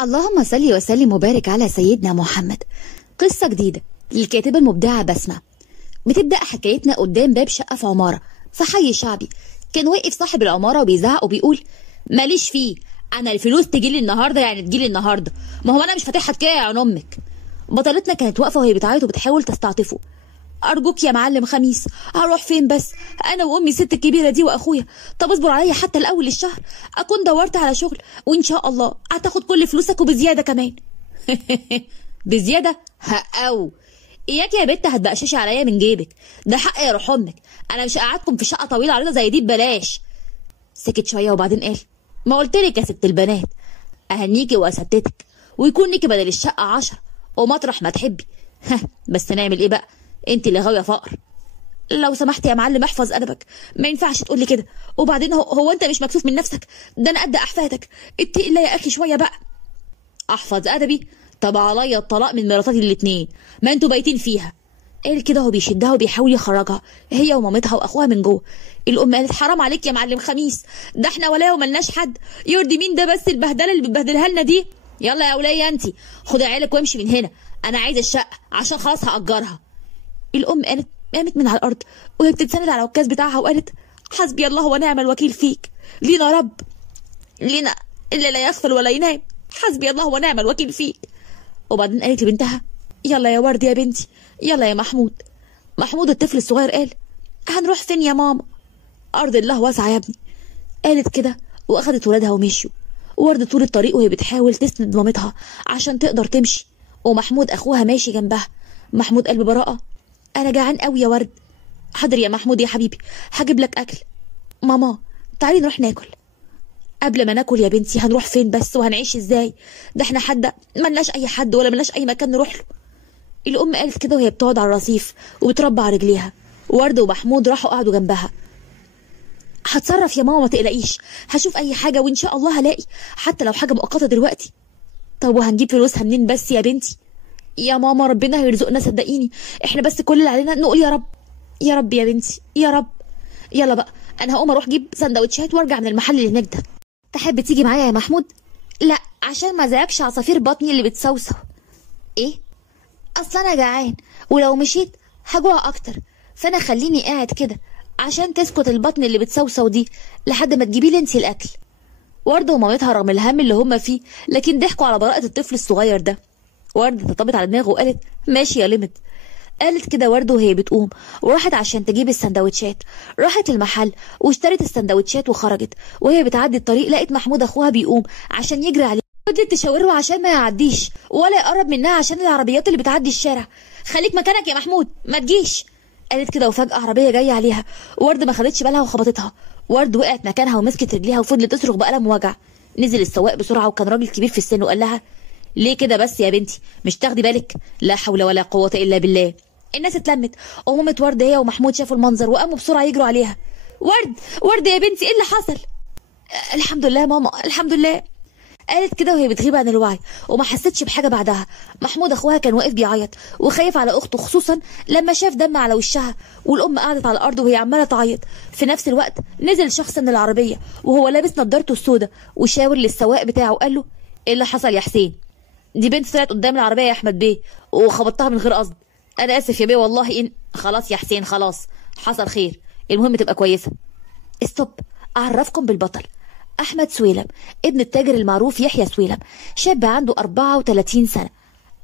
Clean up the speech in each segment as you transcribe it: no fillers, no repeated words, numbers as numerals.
اللهم صل وسلم وبارك على سيدنا محمد. قصة جديدة للكاتبة المبدعة بسمة. بتبدأ حكايتنا قدام باب شقة في عمارة في حي شعبي. كان واقف صاحب العمارة وبيزعق وبيقول: ماليش فيه، أنا الفلوس تجيلي النهاردة يعني تجيلي النهاردة، ما هو أنا مش فاتحها كده يا عن أمك. بطلتنا كانت واقفة وهي بتعيط وبتحاول تستعطفه: أرجوك يا معلم خميس، هروح فين بس؟ أنا وأمي الست الكبيرة دي وأخويا، طب اصبر عليا حتى الأول الشهر أكون دورت على شغل وإن شاء الله هتاخد كل فلوسك وبزيادة كمان. بزيادة؟ هقاو إياك يا بنت هتبقششي عليا من جيبك، ده حق يا روح أمك، أنا مش قاعدكم في شقة طويلة عريضة زي دي ببلاش. سكت شوية وبعدين قال: ما قلتلك يا ست البنات أهنيكي وأستتك ويكون ليكي بدل الشقة 10 ومطرح ما تحبي. بس نعمل إيه بقى؟ انت اللي غاويه فقر. لو سمحت يا معلم احفظ ادبك، ما ينفعش تقولي كده، وبعدين هو انت مش مكسوف من نفسك؟ ده انا قد احفادك، اتقي الله يا اخي شويه بقى. احفظ ادبي؟ طب عليا الطلاق من مراتاتي الاتنين، ما انتوا بايتين فيها. قال كده وهو بيشدها وبيحاول يخرجها هي ومامتها واخوها من جوه. الام قالت: حرام عليك يا معلم خميس، ده احنا ولا وملناش حد يرضي مين ده بس البهدله اللي بتبهدلها لنا دي. يلا يا وليه انت خدي عيالك وامشي من هنا، انا عايزه الشقه عشان خلاص هاجرها. الام قامت من على الارض وهي بتتسند على العكاز بتاعها وقالت: حسبي الله ونعم الوكيل فيك، لينا رب، لينا اللي لا يغفل ولا ينام، حسبي الله ونعم الوكيل فيك. وبعدين قالت لبنتها: يلا يا ورد يا بنتي، يلا يا محمود. محمود الطفل الصغير قال: هنروح فين يا ماما؟ ارض الله واسعه يا ابني. قالت كده واخدت ولادها ومشيوا. ورد طول الطريق وهي بتحاول تسند مامتها عشان تقدر تمشي، ومحمود اخوها ماشي جنبها. محمود قال ببراءه: انا جعان قوي يا ورد. حاضر يا محمود يا حبيبي، هجيب لك اكل. ماما تعالي نروح ناكل. قبل ما ناكل يا بنتي هنروح فين بس وهنعيش ازاي؟ ده احنا حد ملناش اي حد ولا ملناش اي مكان نروح له. الام قالت كده وهي بتقعد على الرصيف وبتربع على رجليها. ورد ومحمود راحوا قعدوا جنبها. هتصرف يا ماما ما تقلقيش، هشوف اي حاجه وان شاء الله هلاقي، حتى لو حاجه مؤقته دلوقتي. طب وهنجيب فلوسها منين بس يا بنتي؟ يا ماما ربنا هيرزقنا صدقيني، احنا بس كل اللي علينا نقول يا رب. يا رب يا بنتي يا رب. يلا بقى انا هقوم اروح اجيب سندوتشات وارجع من المحل اللي هناك ده. تحب تيجي معايا يا محمود؟ لا عشان ما زعكش عصافير بطني اللي بتصوصو. ايه؟ اصل انا جعان ولو مشيت هجوع اكتر، فانا خليني قاعد كده عشان تسكت البطن اللي بتصوصو دي لحد ما تجيبي لي انتي الاكل. ورده ومامتها رغم الهم اللي هما فيه لكن ضحكوا على براءة الطفل الصغير ده. ورده طبطبت على دماغه وقالت: ماشي يا لمت. قالت كده ورده وهي بتقوم وراحت عشان تجيب السندوتشات. راحت المحل واشترت السندوتشات وخرجت. وهي بتعدي الطريق لقت محمود اخوها بيقوم عشان يجري عليه. فضلت تشاوره عشان ما يعديش ولا يقرب منها عشان العربيات اللي بتعدي الشارع. خليك مكانك يا محمود ما تجيش. قالت كده وفجأة عربية جاية عليها. ورد ما خدتش بالها وخبطتها. ورد وقعت مكانها ومسكت رجليها وفضلت تصرخ بألم ووجع. نزل السواق بسرعة وكان راجل كبير في السن وقال لها: ليه كده بس يا بنتي؟ مش تاخدي بالك؟ لا حول ولا قوة إلا بالله. الناس اتلمت ومامة ورد هي ومحمود شافوا المنظر وقاموا بسرعة يجروا عليها. ورد يا بنتي ايه اللي حصل؟ الحمد لله ماما الحمد لله. قالت كده وهي بتغيب عن الوعي وما حستش بحاجة بعدها. محمود اخوها كان واقف بيعيط وخايف على اخته خصوصا لما شاف دم على وشها، والام قعدت على الارض وهي عمالة تعيط. في نفس الوقت نزل شخص من العربية وهو لابس نضارته السوداء وشاور للسواق بتاعه وقال له: ايه اللي حصل يا حسين؟ دي بنت طلعت قدام العربية يا احمد بيه وخبطتها من غير قصد. انا اسف يا بيه والله خلاص يا حسين خلاص حصل خير، المهم تبقى كويسة. استوب، اعرفكم بالبطل. احمد سويلم ابن التاجر المعروف يحيى سويلم، شاب عنده 34 سنة.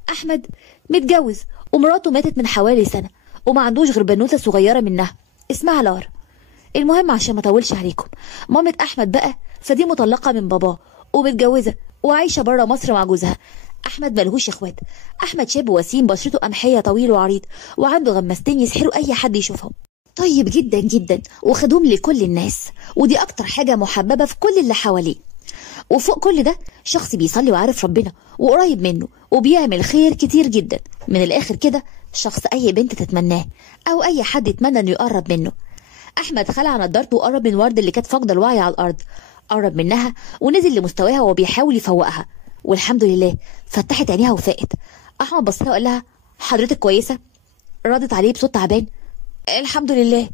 احمد متجوز ومراته ماتت من حوالي سنة وما عندوش غير بنوتة صغيرة منها اسمها لارا. المهم عشان ما اطولش عليكم، مامة احمد بقى فدي مطلقة من باباه ومتجوزة وعايشة بره مصر مع جوزها. احمد ملهوش اخوات. احمد شاب وسيم بشرته قمحيه طويل وعريض وعنده غمستين يسحروا اي حد يشوفهم. طيب جدا جدا وخدوم لكل الناس، ودي اكتر حاجه محببه في كل اللي حواليه. وفوق كل ده شخص بيصلي وعارف ربنا وقريب منه وبيعمل خير كتير جدا. من الاخر كده شخص اي بنت تتمناه او اي حد يتمنى انه يقرب منه. احمد خلع نضارته وقرب من ورد اللي كانت فاقده الوعي على الارض. قرب منها ونزل لمستواها وهو بيحاول يفوقها، والحمد لله فتحت عينيها وفاقت. احمد بص لها وقال لها: حضرتك كويسه؟ ردت عليه بصوت تعبان: الحمد لله.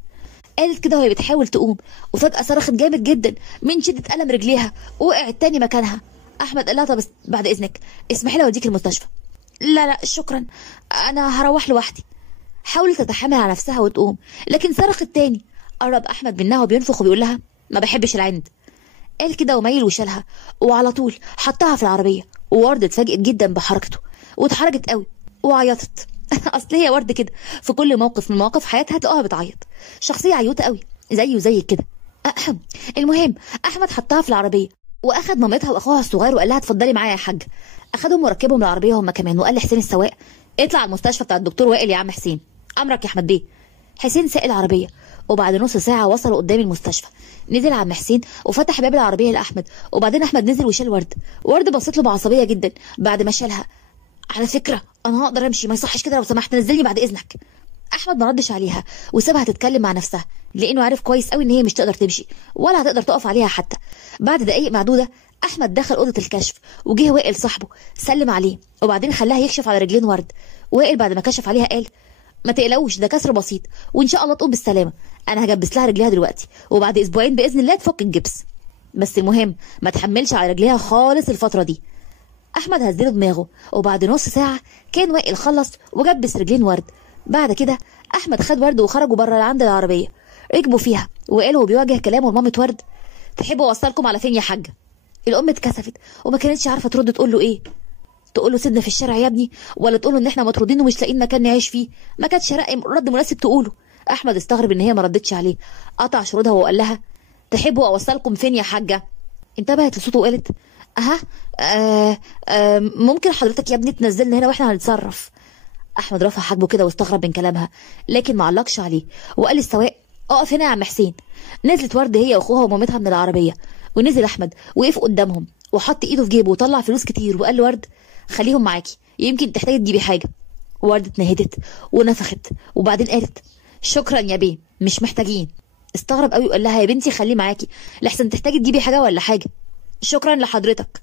قالت كده وهي بتحاول تقوم وفجاه صرخت جامد جدا من شده الم رجليها ووقعت تاني مكانها. احمد قال لها طب بعد اذنك اسمحي لي اوديك المستشفى. لا لا شكرا، انا هروح لوحدي. حاولت تتحامل على نفسها وتقوم، لكن صرخت تاني. قرب احمد منها وبينفخ وبيقول لها ما بحبش العند. قال كده وميل وشالها، وعلى طول حطها في العربيه. وورد اتفاجئت جدا بحركته واتحرجت قوي وعيطت. اصل هي ورد كده في كل موقف من مواقف حياتها تلاقوها بتعيط، شخصيه عيوطه قوي زيه وزيك كده. المهم احمد حطها في العربيه واخد مامتها واخوها الصغير وقال لها اتفضلي معايا يا حاجه. اخدهم وركبهم العربيه هم كمان، وقال لحسين السواق اطلع على المستشفى بتاع الدكتور وائل يا عم حسين. امرك يا احمد بيه. حسين ساق العربيه، وبعد نص ساعه وصلوا قدام المستشفى. نزل عم حسين وفتح باب العربيه لاحمد، وبعدين احمد نزل وشال ورد. ورد بصت له بعصبيه جدا بعد ما شالها. على فكره انا هقدر امشي، ما يصحش كده، لو سمحت نزلني بعد اذنك. احمد ما ردش عليها وسابها تتكلم مع نفسها، لانه عارف كويس قوي ان هي مش تقدر تمشي ولا هتقدر تقف عليها حتى. بعد دقايق معدوده احمد دخل اوضه الكشف، وجه وائل صاحبه سلم عليه، وبعدين خلاها يكشف على رجلين ورد. وائل بعد ما كشف عليها قال ما تقلقوش ده كسر بسيط وان شاء الله تقوم بالسلامه. انا هجبس لها رجليها دلوقتي، وبعد اسبوعين باذن الله تفك الجبس، بس المهم ما تحملش على رجليها خالص الفتره دي. احمد هزله دماغه، وبعد نص ساعه كان وائل خلص وجبس رجلين ورد. بعد كده احمد خد ورد وخرجوا بره عند العربيه، ركبوا فيها وقالوا وبيواجه كلامه لمامة ورد تحبوا اوصلكم على فين يا حاجه؟ الام اتكسفت وما كانتش عارفه ترد تقول له ايه. تقول له سيبنا في الشارع يا ابني، ولا تقول له ان احنا مطرودين ومش لاقيين مكان نعيش فيه؟ ما كانتش رد مناسب تقوله. احمد استغرب ان هي ما ردتش عليه، قطع شرودها وقال لها تحبوا اوصلكم فين يا حاجه؟ انتبهت لصوته وقالت ممكن حضرتك يا ابني تنزلنا هنا واحنا هنتصرف. احمد رفع حاجبه كده واستغرب من كلامها، لكن ما علقش عليه وقال للسواق اقف هنا يا عم حسين. نزلت ورد هي واخوها ومامتها من العربيه، ونزل احمد وقف قدامهم وحط ايده في جيبه وطلع فلوس كتير وقال لورد خليهم معاكي يمكن تحتاجي تجيبي حاجه. ورد اتنهدت ونفخت، وبعدين قالت شكرا يا بيه مش محتاجين. استغرب قوي وقال لها يا بنتي خليه معاكي لحسن تحتاجي تجيبي حاجه ولا حاجه. شكرا لحضرتك.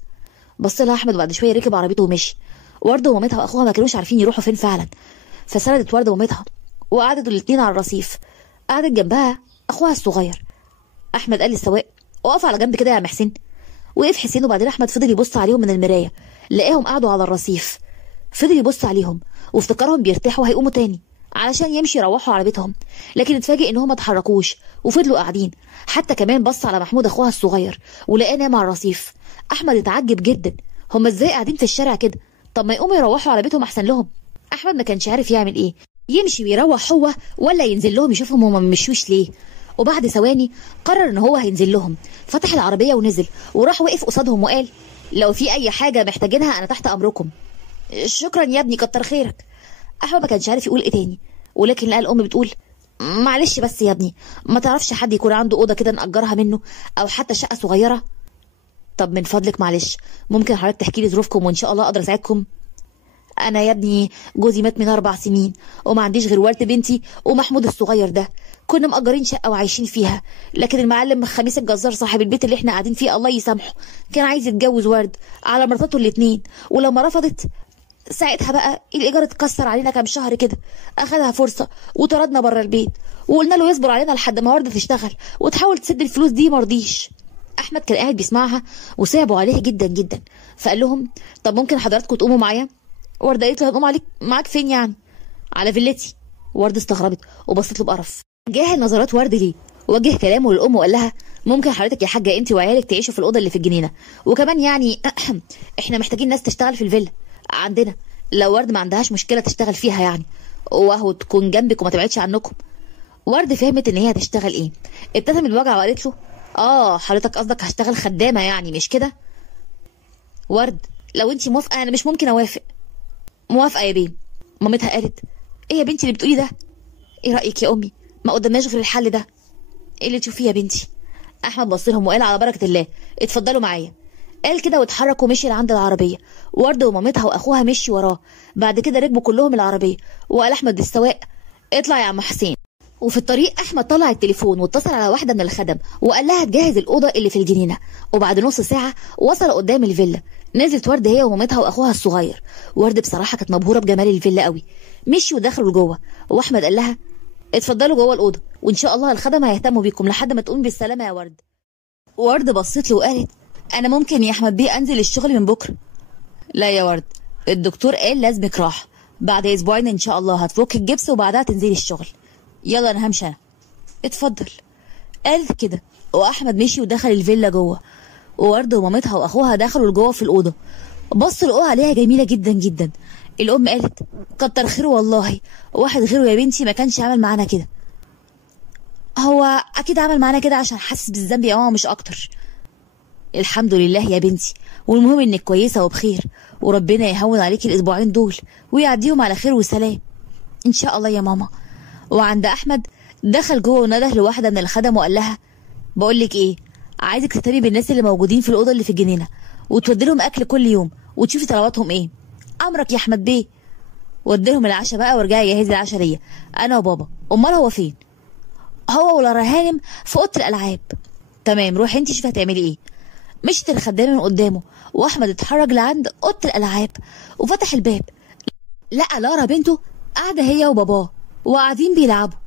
بص لها احمد وبعد شويه ركب عربيته ومشي. ورده ومامتها واخوها ما كانوش عارفين يروحوا فين فعلا، فسندت ورده ومامتها وقعدوا الاتنين على الرصيف. قعدت جنبها اخوها الصغير. احمد قال للسواق اقف على جنب كده يا عم حسين. وقف حسين، وبعدين احمد فضل يبص عليهم من المرايه، لقاهم قعدوا على الرصيف. فضل يبص عليهم وافتكرهم بيرتاحوا هيقوموا تاني علشان يمشي يروحوا على بيتهم، لكن اتفاجئ ان هم ما اتحركوش وفضلوا قاعدين. حتى كمان بص على محمود اخوها الصغير ولقاه نام على الرصيف. احمد اتعجب جدا، هم ازاي قاعدين في الشارع كده؟ طب ما يقوموا يروحوا على بيتهم احسن لهم. احمد ما كانش عارف يعمل ايه، يمشي ويروح هو ولا ينزل لهم يشوفهم هم ما مشوش ليه. وبعد ثواني قرر ان هو هينزل لهم، فتح العربيه ونزل وراح وقف قصادهم وقال لو في اي حاجه محتاجينها انا تحت امركم. شكرا يا ابني كتر خيرك. احمد ما كانش عارف يقول ايه تاني، ولكن لقى الام بتقول معلش بس يا ابني ما تعرفش حد يكون عنده اوضه كده نأجرها منه او حتى شقه صغيره؟ طب من فضلك معلش ممكن حضرتك تحكي لي ظروفكم وان شاء الله اقدر اساعدكم. انا يا ابني جوزي مات من 4 سنين وما عنديش غير ورد بنتي ومحمود الصغير ده، كنا مأجرين شقه وعايشين فيها، لكن المعلم خميس الجزار صاحب البيت اللي احنا قاعدين فيه الله يسامحه كان عايز يتجوز ورد على مراتاته الاتنين، ولما رفضت ساعتها بقى الايجار اتكسر علينا كام شهر كده، اخدها فرصه وطردنا بره البيت وقلنا له يصبر علينا لحد ما ورده تشتغل وتحاول تسد الفلوس دي، مرضيش. احمد كان قاعد بيسمعها وصعبوا عليه جدا جدا، فقال لهم طب ممكن حضراتكم تقوموا معايا؟ ورده قالت له هنقوم معاك فين يعني؟ على فيلتي. ورده استغربت وبصت له بقرف. جاهل نظرات ورده ليه ووجه كلامه للام وقال لها ممكن حضرتك يا حاجه انت وعيالك تعيشوا في الاوضه اللي في الجنينه، وكمان يعني احنا محتاجين ناس تشتغل في الفيلا عندنا لو ورد ما عندهاش مشكله تشتغل فيها يعني، واهو تكون جنبك وما تبعدش عنكم. ورد فهمت ان هي هتشتغل ايه، ابتسمت بوجع وقالت له حضرتك قصدك هشتغل خدامه يعني مش كده؟ ورد لو انت موافقه انا مش ممكن اوافق. موافقه يا بيه. مامتها قالت ايه يا بنتي اللي بتقولي ده؟ ايه رايك يا امي؟ ما قدامناش غير الحل ده. ايه اللي تشوفيه يا بنتي؟ احمد بص لهم وقال على بركه الله اتفضلوا معايا. قال كده واتحرك ومشي لعند العربيه. ورد ومامتها واخوها مشي وراه. بعد كده ركبوا كلهم العربيه، وقال احمد للسواق اطلع يا عم حسين. وفي الطريق احمد طلع التليفون واتصل على واحده من الخدم وقال لها تجهز الاوضه اللي في الجنينه. وبعد نص ساعه وصل قدام الفيلا. نزلت ورد هي ومامتها واخوها الصغير. ورد بصراحه كانت مبهوره بجمال الفيلا قوي. مشي ودخلوا لجوه، واحمد قال لها اتفضلوا جوه الاوضه وان شاء الله الخدم هيهتموا بيكم لحد ما تقوم بالسلامه يا ورد. ورد بصت له وقالت انا ممكن يا احمد بيه انزل الشغل من بكره؟ لا يا ورد، الدكتور قال لازمك راحه، بعد اسبوعين ان شاء الله هتفك الجبس وبعدها تنزلي الشغل. يلا انا همشي انا. اتفضل. قالت كده واحمد مشي ودخل الفيلا جوه، وورد ومامتها واخوها دخلوا لجوه في الاوضه. بصوا لقوها عليها جميله جدا جدا. الام قالت كتر خيره والله، واحد غيره يا بنتي ما كانش عمل معانا كده. هو اكيد عمل معانا كده عشان حاسس بالذنب يا ماما مش اكتر. الحمد لله يا بنتي، والمهم انك كويسه وبخير، وربنا يهون عليكي الاسبوعين دول ويعديهم على خير وسلام ان شاء الله يا ماما. وعند احمد دخل جوه ونده لواحده من الخدم وقال لها بقول لك ايه، عايزك تهتمي بالناس اللي موجودين في الاوضه اللي في الجنينه وتودي لهم اكل كل يوم وتشوفي طلباتهم ايه. امرك يا احمد بيه. ودي لهم العشاء بقى وارجعي جهزي العشاء ليا انا وبابا. امال هو فين؟ هو ولارا هانم في اوضه الالعاب. تمام، روحي انت شوفي هتعملي ايه. مشت الخدامه من قدامه واحمد اتحرك لعند اوضه الالعاب وفتح الباب، لقى لارا بنته قاعده هي وباباه وقاعدين بيلعبوا.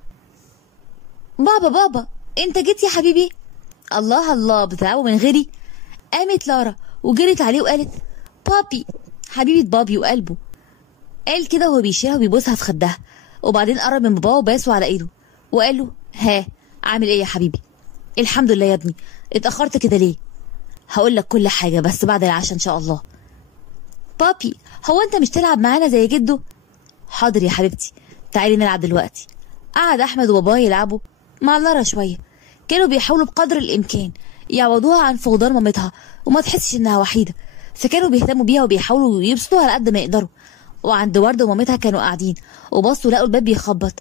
بابا انت جيت يا حبيبي؟ الله الله، بتلعبوا من غيري؟ قامت لارا وجرت عليه وقالت بابي، حبيبه بابي وقلبه. قال كده وهو بيشيلها وبيبوسها في خدها، وبعدين قرب من باباه وباسه على ايده وقال له ها عامل ايه يا حبيبي؟ الحمد لله يا ابني. اتاخرت كده ليه؟ هقول لك كل حاجه بس بعد العشاء ان شاء الله. بابي هو انت مش تلعب معانا زي جده؟ حاضر يا حبيبتي، تعالي نلعب دلوقتي. قعد احمد وباباه يلعبوا مع لارا شويه، كانوا بيحاولوا بقدر الامكان يعوضوها عن فقدان مامتها وما تحسش انها وحيده، فكانوا بيهتموا بيها وبيحاولوا يبسطوها على قد ما يقدروا. وعند ورده ومامتها كانوا قاعدين وبصوا لقوا الباب بيخبط.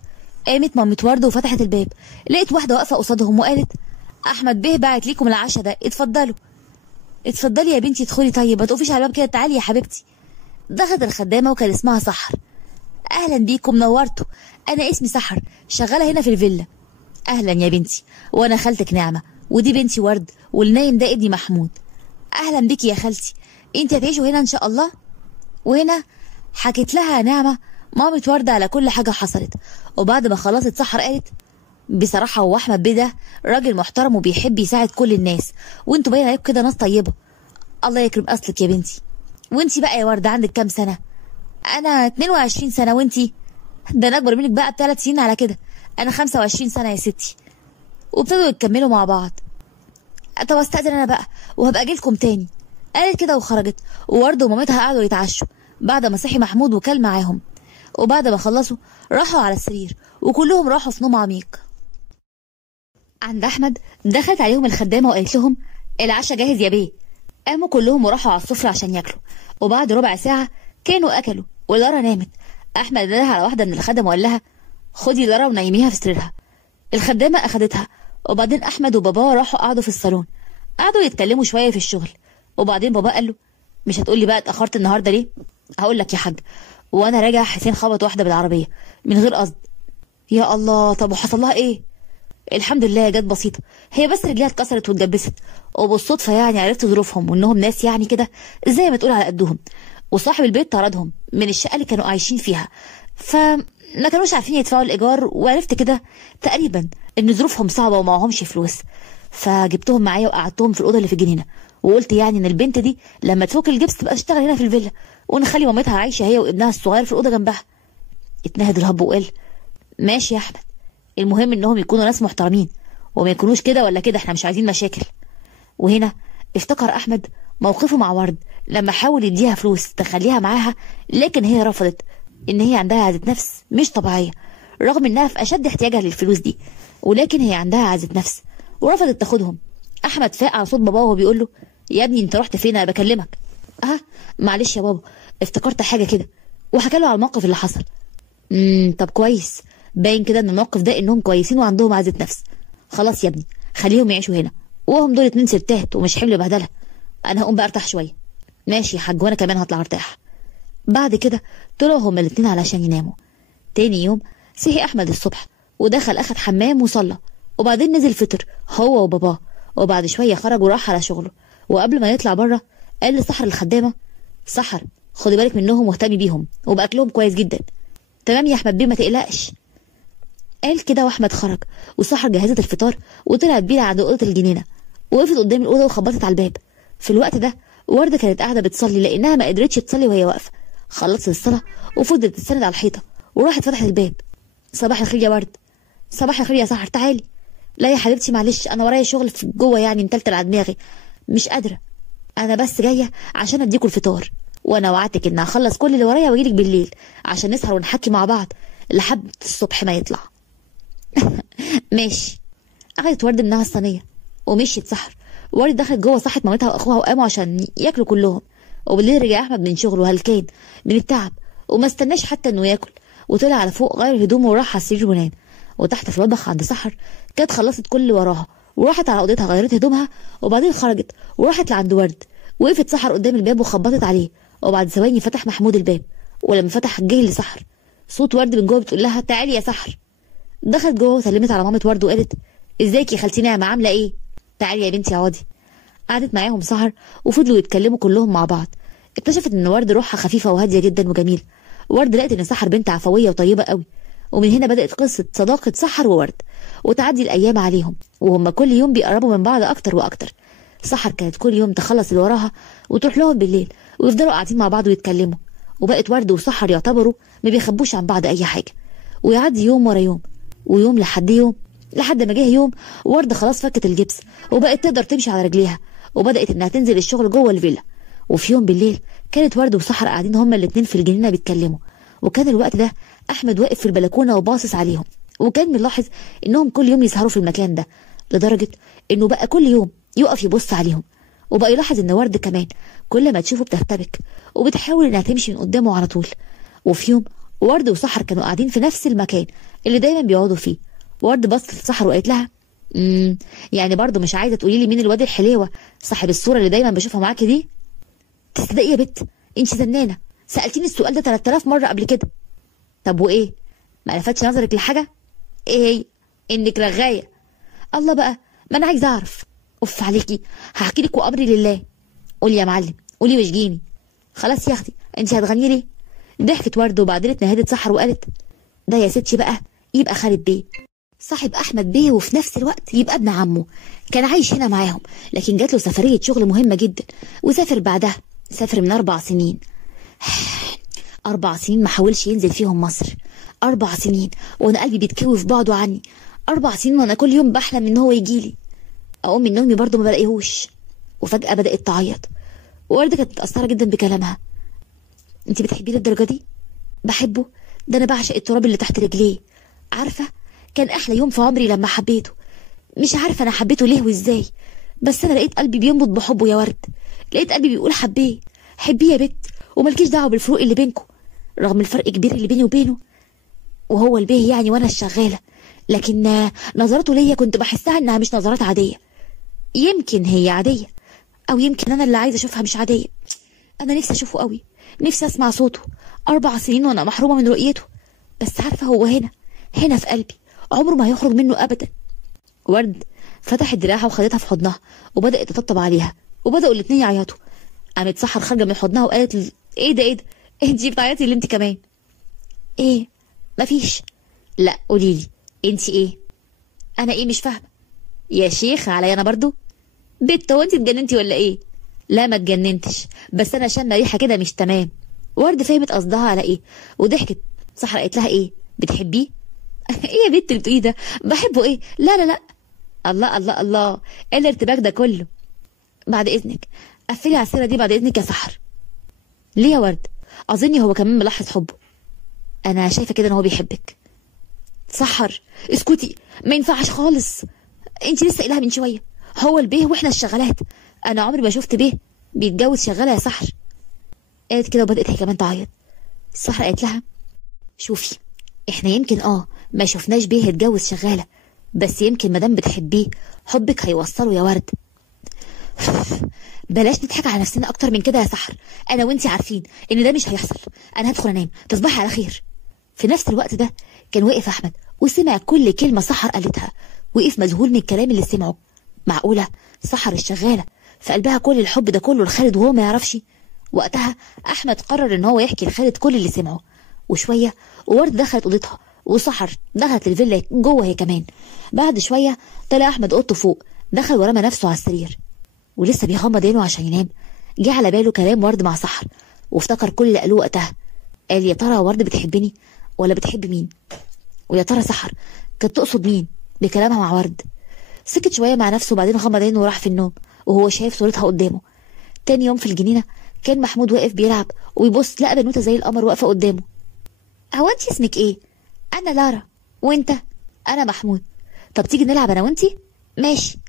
قامت مامة ورده وفتحت الباب، لقيت واحده واقفه قصادهم وقالت احمد بيه بعت ليكم العشاء ده، اتفضلوا. اتفضلي يا بنتي ادخلي، طيب ما تقفيش على الباب كده، تعالي يا حبيبتي. دخلت الخدامه وكان اسمها سحر. اهلا بيكم، نورتوا، انا اسمي سحر شغاله هنا في الفيلا. اهلا يا بنتي، وانا خالتك نعمه، ودي بنتي ورد، والنايم ده ابني محمود. اهلا بيكي يا خالتي، انت هتعيشوا هنا ان شاء الله؟ وهنا حكت لها نعمه مامة ورده على كل حاجه حصلت. وبعد ما خلصت سحر قالت بصراحه هو احمد بيه ده راجل محترم وبيحب يساعد كل الناس، وانتوا باين عليكم كده ناس طيبه. الله يكرم اصلك يا بنتي. وانتي بقى يا ورده عندك كام سنه؟ انا 22 سنه. وانتي؟ ده انا اكبر منك بقى ب3 سنين على كده، انا 25 سنه يا ستي. وابتدوا يتكملوا مع بعض. طب استاذن انا بقى وهبقى اجيلكم تاني. قالت كده وخرجت، وورده ومامتها قعدوا يتعشوا بعد ما صحي محمود وكل معاهم. وبعد ما خلصوا راحوا على السرير وكلهم راحوا في نوم عميق. عند احمد دخلت عليهم الخدامه وقالت لهم العشاء جاهز يا بيه. قاموا كلهم وراحوا على السفره عشان ياكلوا، وبعد ربع ساعه كانوا اكلوا ولارا نامت. احمد نده على واحده من الخدم وقال لها خدي لارا ونيميها في سريرها. الخدامه اخدتها، وبعدين احمد وباباه راحوا قعدوا في الصالون، قعدوا يتكلموا شويه في الشغل. وبعدين بابا قال له مش هتقولي بقى اتاخرت النهارده ليه؟ هقول لك يا حاج، وانا راجع حسين خبط واحده بالعربيه من غير قصد. يا الله، طب وحصل لها ايه؟ الحمد لله جت بسيطه، هي بس رجليها اتكسرت واتجبست، وبالصدفه يعني عرفت ظروفهم وانهم ناس يعني كده زي ما تقول على قدهم، وصاحب البيت طردهم من الشقه اللي كانوا عايشين فيها، فما كانوش عارفين يدفعوا الايجار، وعرفت كده تقريبا ان ظروفهم صعبه ومعهمش فلوس، فجبتهم معايا وقعدتهم في الاوضه اللي في الجنينه، وقلت يعني ان البنت دي لما تفك الجبس تبقى تشتغل هنا في الفيلا، ونخلي مامتها عايشه هي وابنها الصغير في الاوضه جنبها. اتنهد الهب وقال ماشي يا احمد، المهم انهم يكونوا ناس محترمين وما يكونوش كده ولا كده، احنا مش عايزين مشاكل. وهنا افتكر احمد موقفه مع ورد لما حاول يديها فلوس تخليها معاها، لكن هي رفضت، ان هي عندها عزة نفس مش طبيعيه، رغم انها في اشد احتياجها للفلوس دي، ولكن هي عندها عزة نفس ورفضت تاخدهم. احمد فاق على صوت باباه وهو بيقول له يا ابني انت رحت فين؟ انا بكلمك. معلش يا بابا افتكرت حاجه كده، وحكى له على الموقف اللي حصل. طب كويس، باين كده ان الموقف ده انهم كويسين وعندهم عزة نفس. خلاص يا ابني خليهم يعيشوا هنا، وهم دول 2 ستات ومش حمل بهدله. انا هقوم بقى ارتاح شويه. ماشي يا حاج، وانا كمان هطلع ارتاح. بعد كده طلعوا هما الاتنين علشان يناموا. تاني يوم صحي احمد الصبح ودخل اخد حمام وصلى، وبعدين نزل فطر هو وباباه، وبعد شويه خرج وراح على شغله. وقبل ما يطلع بره قال لسحر الخدامه سحر خدي بالك منهم واهتمي بيهم وباكلهم كويس جدا. تمام يا احمد بيه ما تقلقش. قال كده واحمد خرج، وسحر جهزت الفطار وطلعت بيها عند اوضه الجنينه، وقفت قدام الاوضه وخبطت على الباب. في الوقت ده وردة كانت قاعدة بتصلي لأنها ما قدرتش تصلي وهي واقفة. خلصت الصلاة وفضلت تستند على الحيطة وراحت فتحت الباب. صباح الخير يا ورد. صباح الخير يا سحر، تعالي. لا يا حبيبتي معلش، أنا ورايا شغل في جوه يعني متلتل على دماغي، مش قادرة. أنا بس جاية عشان أديكوا الفطار، وأنا وعدتك إن هخلص كل اللي ورايا وأجيلك بالليل عشان نسهر ونحكي مع بعض لحد الصبح ما يطلع. ماشي. أخدت ورد منها الصينية ومشيت سحر. ورد دخلت جوه صحت مامتها وأخوها وقاموا عشان ياكلوا كلهم. وبالليل رجع أحمد من شغله هلكان من التعب وما استناش حتى إنه ياكل، وطلع على فوق غير هدومه وراح على السرير ونام. وتحت في المطبخ عند سحر كانت خلصت كل اللي وراها وراحت على اوضتها غيرت هدومها وبعدين خرجت وراحت لعند ورد. وقفت سحر قدام الباب وخبطت عليه، وبعد ثواني فتح محمود الباب. ولما فتح جه لسحر صوت ورد من جوه بتقول لها تعالي يا سحر. دخلت جوه وسلمت على مامة ورد وقالت ازيك يا خالتي نعمة، عامله ايه؟ تعالي يا بنتي اقعدي. قعدت معاهم سحر وفضلوا يتكلموا كلهم مع بعض. اكتشفت ان ورد روحها خفيفه وهاديه جدا وجميله. ورد لقت ان سحر بنت عفويه وطيبه قوي، ومن هنا بدأت قصة صداقة سحر وورد. وتعدي الأيام عليهم وهم كل يوم بيقربوا من بعض أكتر وأكتر. سحر كانت كل يوم تخلص اللي وراها وتروح لهم بالليل ويفضلوا قاعدين مع بعض ويتكلموا. وبقت ورد وسحر يعتبروا ما بيخبوش عن بعض أي حاجة. ويعدي يوم ورا يوم ويوم لحد يوم، لحد ما جه يوم ورد خلاص فكت الجبس وبقت تقدر تمشي على رجليها وبدأت إنها تنزل الشغل جوه الفيلا. وفي يوم بالليل كانت ورد وسحر قاعدين هما الاتنين في الجنينة بيتكلموا. وكان الوقت ده أحمد واقف في البلكونة وباصص عليهم، وكان ملاحظ إنهم كل يوم يسهروا في المكان ده لدرجة إنه بقى كل يوم يقف يبص عليهم. وبقى يلاحظ إن ورد كمان كل ما تشوفه بترتبك وبتحاول إنها تمشي من قدامه على طول. وفي يوم ورد وسحر كانوا قاعدين في نفس المكان اللي دايما بيقعدوا فيه. ورد بصت لسحر وقالت لها يعني برضه مش عايزة تقولي لي مين الواد الحليوة صاحب الصورة اللي دايما بشوفها معاكي دي؟ تصدقي يا بت انت زنانة، سألتيني السؤال ده 3000 مرة قبل كده. طب وايه؟ ما لفتش نظرك لحاجة؟ ايه هي؟ انك رغاية. الله بقى، ما انا عايزة اعرف. اوف عليكي، هحكي لك وامري لله. قولي يا معلم، قولي واشجيني. خلاص يا اختي، انت هتغني لي؟ ضحكت ورد وبعدين اتنهدت سحر وقالت ده يا ستي بقى يبقى خالد بيه صاحب احمد بيه، وفي نفس الوقت يبقى ابن عمه. كان عايش هنا معاهم لكن جات له سفرية شغل مهمة جدا وسافر بعدها. سافر من 4 سنين. 4 سنين ما حاولش ينزل فيهم مصر. 4 سنين وانا قلبي بيتكوي في بعضه عني. 4 سنين وانا كل يوم بحلم ان هو يجيلي. اقوم من نومي برضه ما بلاقيهوش. وفجأة بدأت تعيط. ووردة كانت متأثرة جدا بكلامها. انت بتحبيه للدرجة دي؟ بحبه، ده انا بعشق التراب اللي تحت رجليه. عارفة، كان احلى يوم في عمري لما حبيته. مش عارفة انا حبيته ليه وازاي، بس انا لقيت قلبي بينبض بحبه يا ورد. لقيت قلبي بيقول حبيه. حبيه يا بت وملكيش دعوه بالفروق اللي بينكم، رغم الفرق كبير اللي بيني وبينه. وهو البيه يعني وانا الشغاله، لكن نظراته ليا كنت بحسها انها مش نظرات عاديه. يمكن هي عاديه او يمكن انا اللي عايزه اشوفها مش عاديه. انا نفسي اشوفه قوي، نفسي اسمع صوته. 4 سنين وانا محرومه من رؤيته، بس عارفه هو هنا في قلبي، عمره ما هيخرج منه ابدا. ورد فتحت دراعها وخدتها في حضنها وبدأت تطبطب عليها وبدأوا الاتنين يعيطوا. قامت سحر خارجه من حضنها وقالت ايه ده انتي بتعيطي اللي انت كمان؟ ايه؟ مفيش. لا قوليلي انتي ايه؟ انا ايه مش فاهمه يا شيخ عليا انا برضو؟ بت هو انتي اتجننتي ولا ايه؟ لا ما اتجننتش، بس انا شامه ريحه كده مش تمام. ورد فهمت قصدها على ايه وضحكت. سحر قالت لها ايه؟ بتحبيه؟ ايه يا بت اللي بتقوليه ده؟ بحبه ايه؟ لا لا لا. الله الله الله، ايه الارتباك ده كله؟ بعد اذنك قفلي على السيره دي بعد اذنك يا سحر. ليه يا ورد؟ اظني هو كمان ملاحظ حبه. انا شايفه كده ان هو بيحبك. سحر اسكتي، ما ينفعش خالص. انت لسه قايلها من شويه، هو البيه واحنا الشغالات. انا عمري ما شفت بيه بيتجوز شغاله يا سحر. قالت كده وبدات هي كمان تعيط. سحر قالت لها شوفي، احنا يمكن ما شفناش بيه يتجوز شغاله، بس يمكن مادام بتحبيه حبك هيوصله يا ورد. بلاش نضحك على نفسنا اكتر من كده يا سحر. انا وانتي عارفين ان ده مش هيحصل. انا هدخل انام، تصبحي على خير. في نفس الوقت ده كان واقف احمد وسمع كل كلمه سحر قالتها. وقف مذهول من الكلام اللي سمعه. معقوله سحر الشغاله في قلبها كل الحب ده كله لخالد وهو ما يعرفش؟ وقتها احمد قرر ان هو يحكي لخالد كل اللي سمعه. وشويه وورد دخلت اوضتها وسحر دخلت الفيلا جوه هي كمان. بعد شويه طلع احمد اوضته فوق، دخل ورمى نفسه على السرير. ولسه بيغمض عينه عشان ينام جه على باله كلام ورد مع سحر، وافتكر كل اللي قالوه وقتها. قال يا ترى ورد بتحبني ولا بتحب مين؟ ويا ترى سحر كانت تقصد مين بكلامها مع ورد؟ سكت شويه مع نفسه وبعدين غمض عينه وراح في النوم وهو شايف صورتها قدامه. تاني يوم في الجنينه كان محمود واقف بيلعب ويبص لقى بنوته زي القمر واقفه قدامه. هو انت اسمك ايه؟ انا لارا. وانت؟ انا محمود. طب تيجي نلعب انا وانتي؟ ماشي.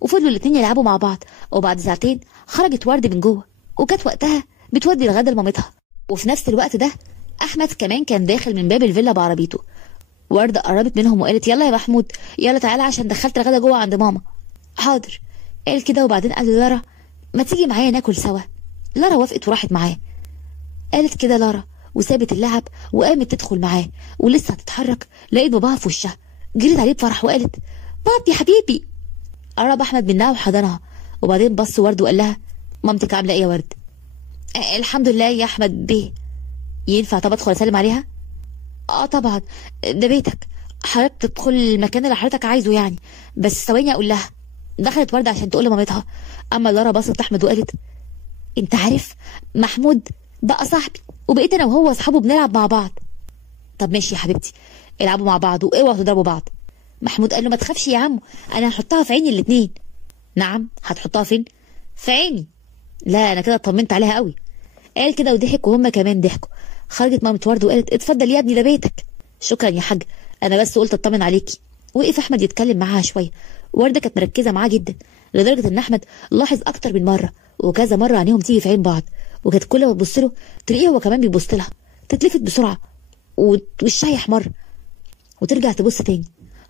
وفضلوا الاتنين يلعبوا مع بعض، وبعد ساعتين خرجت ورد من جوه وكانت وقتها بتودي الغدا لمامتها. وفي نفس الوقت ده احمد كمان كان داخل من باب الفيلا بعربيته. ورده قربت منهم وقالت يلا يا محمود يلا تعالى عشان دخلت الغدا جوه عند ماما. حاضر قال كده، وبعدين قال للارا ما تيجي معايا ناكل سوا. لارا وافقت وراحت معاه. قالت كده لارا وسابت اللعب وقامت تدخل معاه، ولسه هتتحرك لقيت باباها في وشها. جريت عليه بفرح وقالت بابي يا حبيبي. قرب احمد منها وحضنها، وبعدين بص ورد وقال لها مامتك عامله ايه يا ورد؟ الحمد لله يا احمد بيه. ينفع طب ادخل اسلم عليها؟ اه طبعا ده بيتك، حضرتك تدخل المكان اللي حضرتك عايزه يعني، بس ثواني اقول لها. دخلت ورده عشان تقول لمامتها، اما لارا بصت لاحمد وقالت انت عارف محمود بقى صاحبي وبقيت انا وهو اصحابه بنلعب مع بعض. طب ماشي يا حبيبتي العبوا مع بعض واوعوا تضربوا بعض. محمود قال له ما تخافش يا عمو انا هحطها في عيني الاتنين. نعم هتحطها فين؟ في عيني. لا انا كده اطمنت عليها قوي. قال كده وضحك وهم كمان ضحكوا. خرجت مامة ورد وقالت اتفضل يا ابني ده بيتك. شكرا يا حاج انا بس قلت اطمن عليكي. وقف احمد يتكلم معاها شويه. ورده كانت مركزه معاه جدا لدرجه ان احمد لاحظ اكتر من مره وكذا مره عينيهم تيجي في عين بعض، وكانت كل ما تبص له تلاقيه هو كمان بيبص لها، تتلفت بسرعه ووشها يحمر وترجع تبص تاني.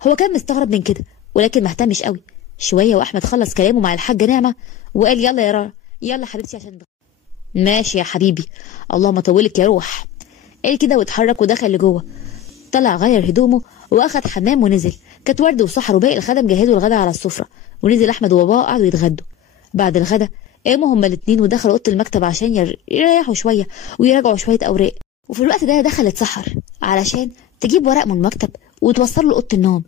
هو كان مستغرب من كده ولكن ما اهتمش قوي. شويه واحمد خلص كلامه مع الحاجه نعمه وقال يلا يا رارا يلا حبيبتي عشان ماشي يا حبيبي اللهم طولك يا روح. قال كده واتحرك ودخل لجوه. طلع غير هدومه واخد حمام ونزل. كانت ورد وسحر وباقي الخدم جهزوا الغدا على السفره، ونزل احمد وباباه قعدوا يتغدوا. بعد الغدا قاموا هما الاتنين ودخلوا اوضه المكتب عشان يريحوا شويه ويراجعوا شويه اوراق. وفي الوقت ده دخلت سحر علشان تجيب ورق من المكتب وتوصله لاوضه النوم.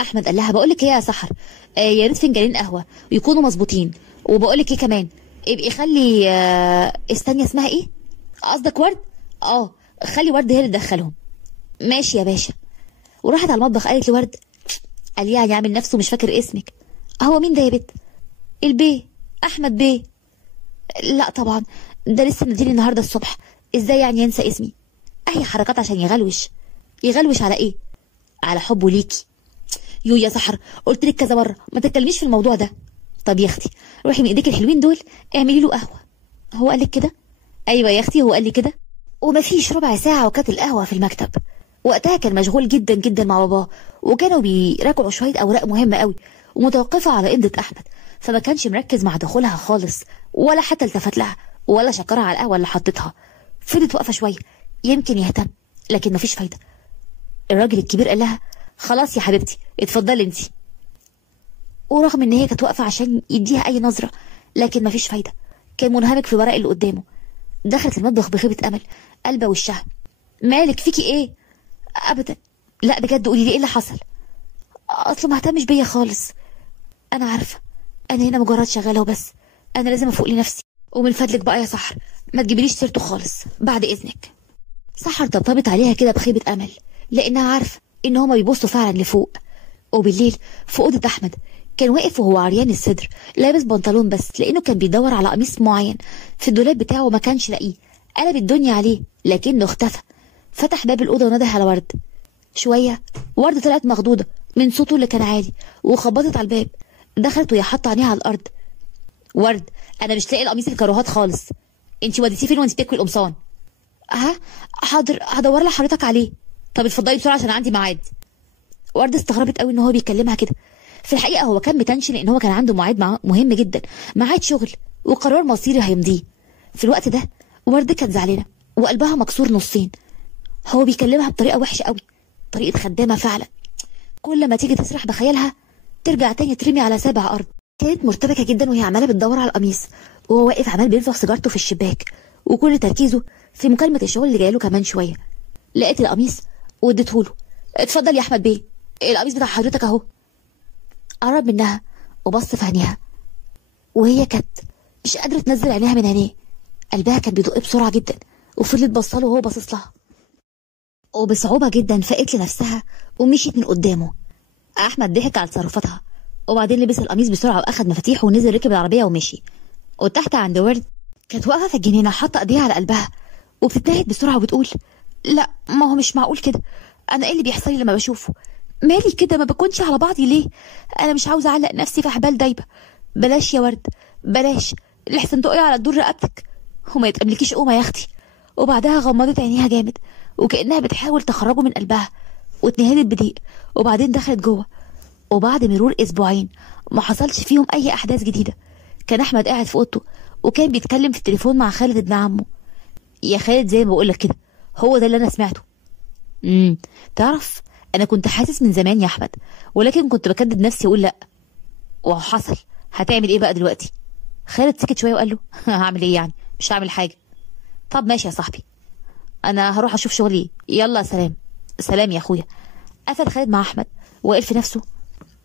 احمد قال لها بقول لك ايه يا سحر، يا ريت فنجانين قهوه ويكونوا مظبوطين، وبقول لك ايه كمان ابقي خلي استني اسمها ايه قصدك ورد، خلي ورد هي اللي تدخلهم. ماشي يا باشا. وراحت على المطبخ قالت لورد قال يعني عامل نفسه مش فاكر اسمك. هو مين ده يا بت؟ البيه احمد بيه. لا طبعا ده لسه ناديلي النهارده الصبح، ازاي يعني ينسى اسمي؟ اي حركات عشان يغلوش. يغلوش على ايه؟ على حبه ليكي. يو يا سحر قلت لك كذا مره ما تتكلميش في الموضوع ده. طب يا اختي روحي من ايديك الحلوين دول اعملي له قهوه. هو قال لك كده؟ ايوه يا اختي هو قال لي كده. ومفيش ربع ساعه وكانت القهوه في المكتب. وقتها كان مشغول جدا جدا مع باباه، وكانوا بيراجعوا شويه اوراق مهمه قوي ومتوقفه على امضه احمد، فما كانش مركز مع دخولها خالص ولا حتى التفت لها ولا شكرها على القهوه اللي حطتها. فضلت واقفه شويه يمكن يهتم لكن مفيش فايده. الراجل الكبير قال لها خلاص يا حبيبتي اتفضلي انتي. ورغم ان هي كانت واقفه عشان يديها اي نظره لكن مفيش فايده، كان منهمك في الورق اللي قدامه. دخلت المطبخ بخيبه امل قلبه وشها. مالك فيكي ايه؟ ابدا. لا بجد قولي لي ايه اللي حصل؟ اصله ما اهتمش بيا خالص. انا عارفه انا هنا مجرد شغاله وبس، انا لازم افوق لنفسي. ومن فضلك بقى يا سحر ما تجيبليش سيرته خالص بعد اذنك. سحر طبطبت عليها كده بخيبه امل لانها عارفه ان هما بيبصوا فعلا لفوق. وبالليل في اوضه احمد كان واقف وهو عريان الصدر لابس بنطلون بس لانه كان بيدور على قميص معين في الدولاب بتاعه وما كانش لاقيه. قلب الدنيا عليه لكنه اختفى. فتح باب الاوضه ونده على ورد. شويه ورد طلعت مخضوضه من صوته اللي كان عالي وخبطت على الباب. دخلت وهي حاطه عينيها على الارض. ورد انا مش لاقي القميص الكروهات خالص، انت وديتيه فين وانت بتكوي القمصان؟ حاضر هدور لحضرتك عليه. طب اتفضلي بسرعه عشان عندي ميعاد. ورد استغربت قوي ان هو بيكلمها كده. في الحقيقه هو كان متنشن لان هو كان عنده ميعاد مهم جدا، ميعاد شغل وقرار مصيري هيمضيه. في الوقت ده ورد كانت زعلانه وقلبها مكسور نصين. هو بيكلمها بطريقه وحشه قوي، طريقه خدامه فعلا. كل ما تيجي تسرح بخيالها ترجع تاني ترمي على سابع ارض. كانت مرتبكه جدا وهي عماله بتدور على القميص وهو واقف عمال بينفخ سيجارته في الشباك وكل تركيزه في مكالمه الشغل اللي جايله كمان شويه. لقيت القميص واديته له. اتفضل يا احمد بيه القميص بتاع حضرتك اهو. قرب منها وبص في عينيها. وهي كانت مش قادره تنزل عينيها من عينيه. قلبها كان بيدق بسرعه جدا، وفضلت بصله وهو باصص لها، وبصعوبه جدا فقت لنفسها ومشيت من قدامه. احمد ضحك على تصرفاتها، وبعدين لبس القميص بسرعه واخد مفاتيحه ونزل ركب العربيه ومشي. وتحت عند ورد كانت واقفه في الجنينه حاطه ايديها على قلبها وبتتنهد بسرعه وبتقول: لا، ما هو مش معقول كده. انا ايه اللي بيحصل لي لما بشوفه؟ مالي كده؟ ما بكونش على بعضي ليه؟ انا مش عاوزه اعلق نفسي في حبال دايبه. بلاش يا ورد، بلاش، لحسن تقعي على الدور رقبتك وما يتقبلكيش قومه يا اختي. وبعدها غمضت عينيها جامد وكانها بتحاول تخرجه من قلبها، واتنهدت بضيق، وبعدين دخلت جوه. وبعد مرور اسبوعين ما حصلش فيهم اي احداث جديده. كان احمد قاعد في اوضته وكان بيتكلم في التليفون مع خالد ابن عمه. يا خالد، زي ما بقولك كده، هو ده اللي انا سمعته. تعرف، انا كنت حاسس من زمان يا احمد، ولكن كنت بكدب نفسي اقول لا، وهو حصل. هتعمل ايه بقى دلوقتي؟ خالد سكت شويه وقال له: هعمل ايه يعني؟ مش هعمل حاجه. طب ماشي يا صاحبي، انا هروح اشوف شغلي، يلا سلام. سلام يا اخويا. قفل خالد مع احمد وقال في نفسه: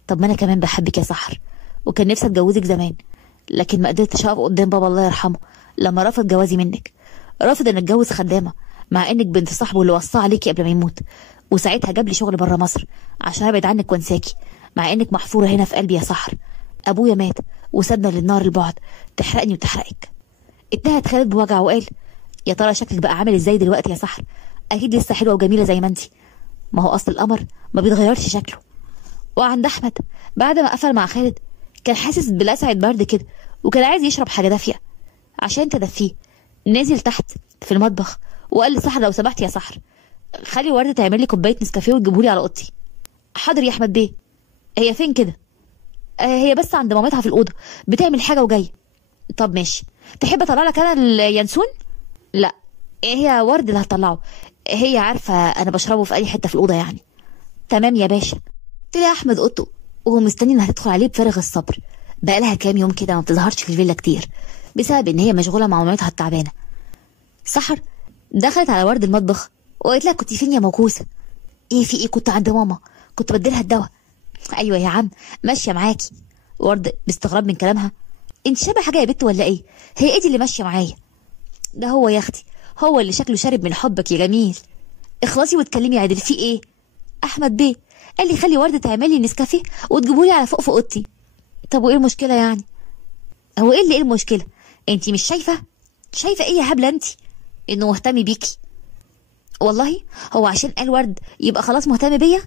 طب ما انا كمان بحبك يا سحر، وكان نفسي اتجوزك زمان، لكن ما قدرتش اقف قدام بابا الله يرحمه لما رفض جوازي منك. رافض ان اتجوز خدامه مع انك بنت صاحبه اللي وصاه عليكي قبل ما يموت. وساعتها جاب لي شغل بره مصر عشان ابعد عنك وانساكي، مع انك محفوره هنا في قلبي يا سحر. ابويا مات وسابنا للنار البعد تحرقني وتحرقك. اتنهد خالد بوجع وقال: يا ترى شكلك بقى عامل ازاي دلوقتي يا سحر؟ اكيد لسه حلوه وجميله زي ما انتي. ما هو اصل القمر ما بيتغيرش شكله. وعند احمد بعد ما قفل مع خالد كان حاسس بلسعة برد كده، وكان عايز يشرب حاجه دافيه عشان تدفيه. نزل تحت في المطبخ وقال لسحر: لو سمحت يا سحر، خلي وردة تعمل لي كوبايه نسكافيه وتجيبهولي على اوضتي. حاضر يا احمد بيه. هي فين كده؟ هي بس عند مامتها في الاوضه بتعمل حاجه وجايه. طب ماشي. تحب اطلع لك انا اليانسون؟ لا، هي ورد اللي هتطلعه، هي عارفه انا بشربه في اي حته في الاوضه يعني. تمام يا باشا. طلع احمد اوضته وهو مستني انها تدخل عليه بفارغ الصبر. بقى لها كام يوم كده ما بتظهرش في الفيلا كتير بسبب ان هي مشغوله مع مامتها التعبانه. سحر دخلت على ورد المطبخ وقالت لها: كنت فين يا موكوسه؟ ايه في ايه؟ كنت عند ماما، كنت بديلها الدواء. ايوه يا عم، ماشيه معاكي. ورد باستغراب من كلامها: انت شبه حاجه يا بت ولا ايه؟ هي ايه دي اللي ماشيه معايا؟ ده هو يا اختي، هو اللي شكله شارب من حبك يا جميل. اخلصي واتكلمي عدل. في ايه؟ احمد بيه قال لي خلي ورده تعمل لي نسكافيه وتجيبولي على فوق في اوضتي. طب وايه المشكله يعني؟ هو ايه اللي ايه المشكله؟ انت مش شايفه ايه يا هبله انت؟ انه مهتم بيكي. والله هو عشان قال ورد يبقى خلاص مهتم بيا؟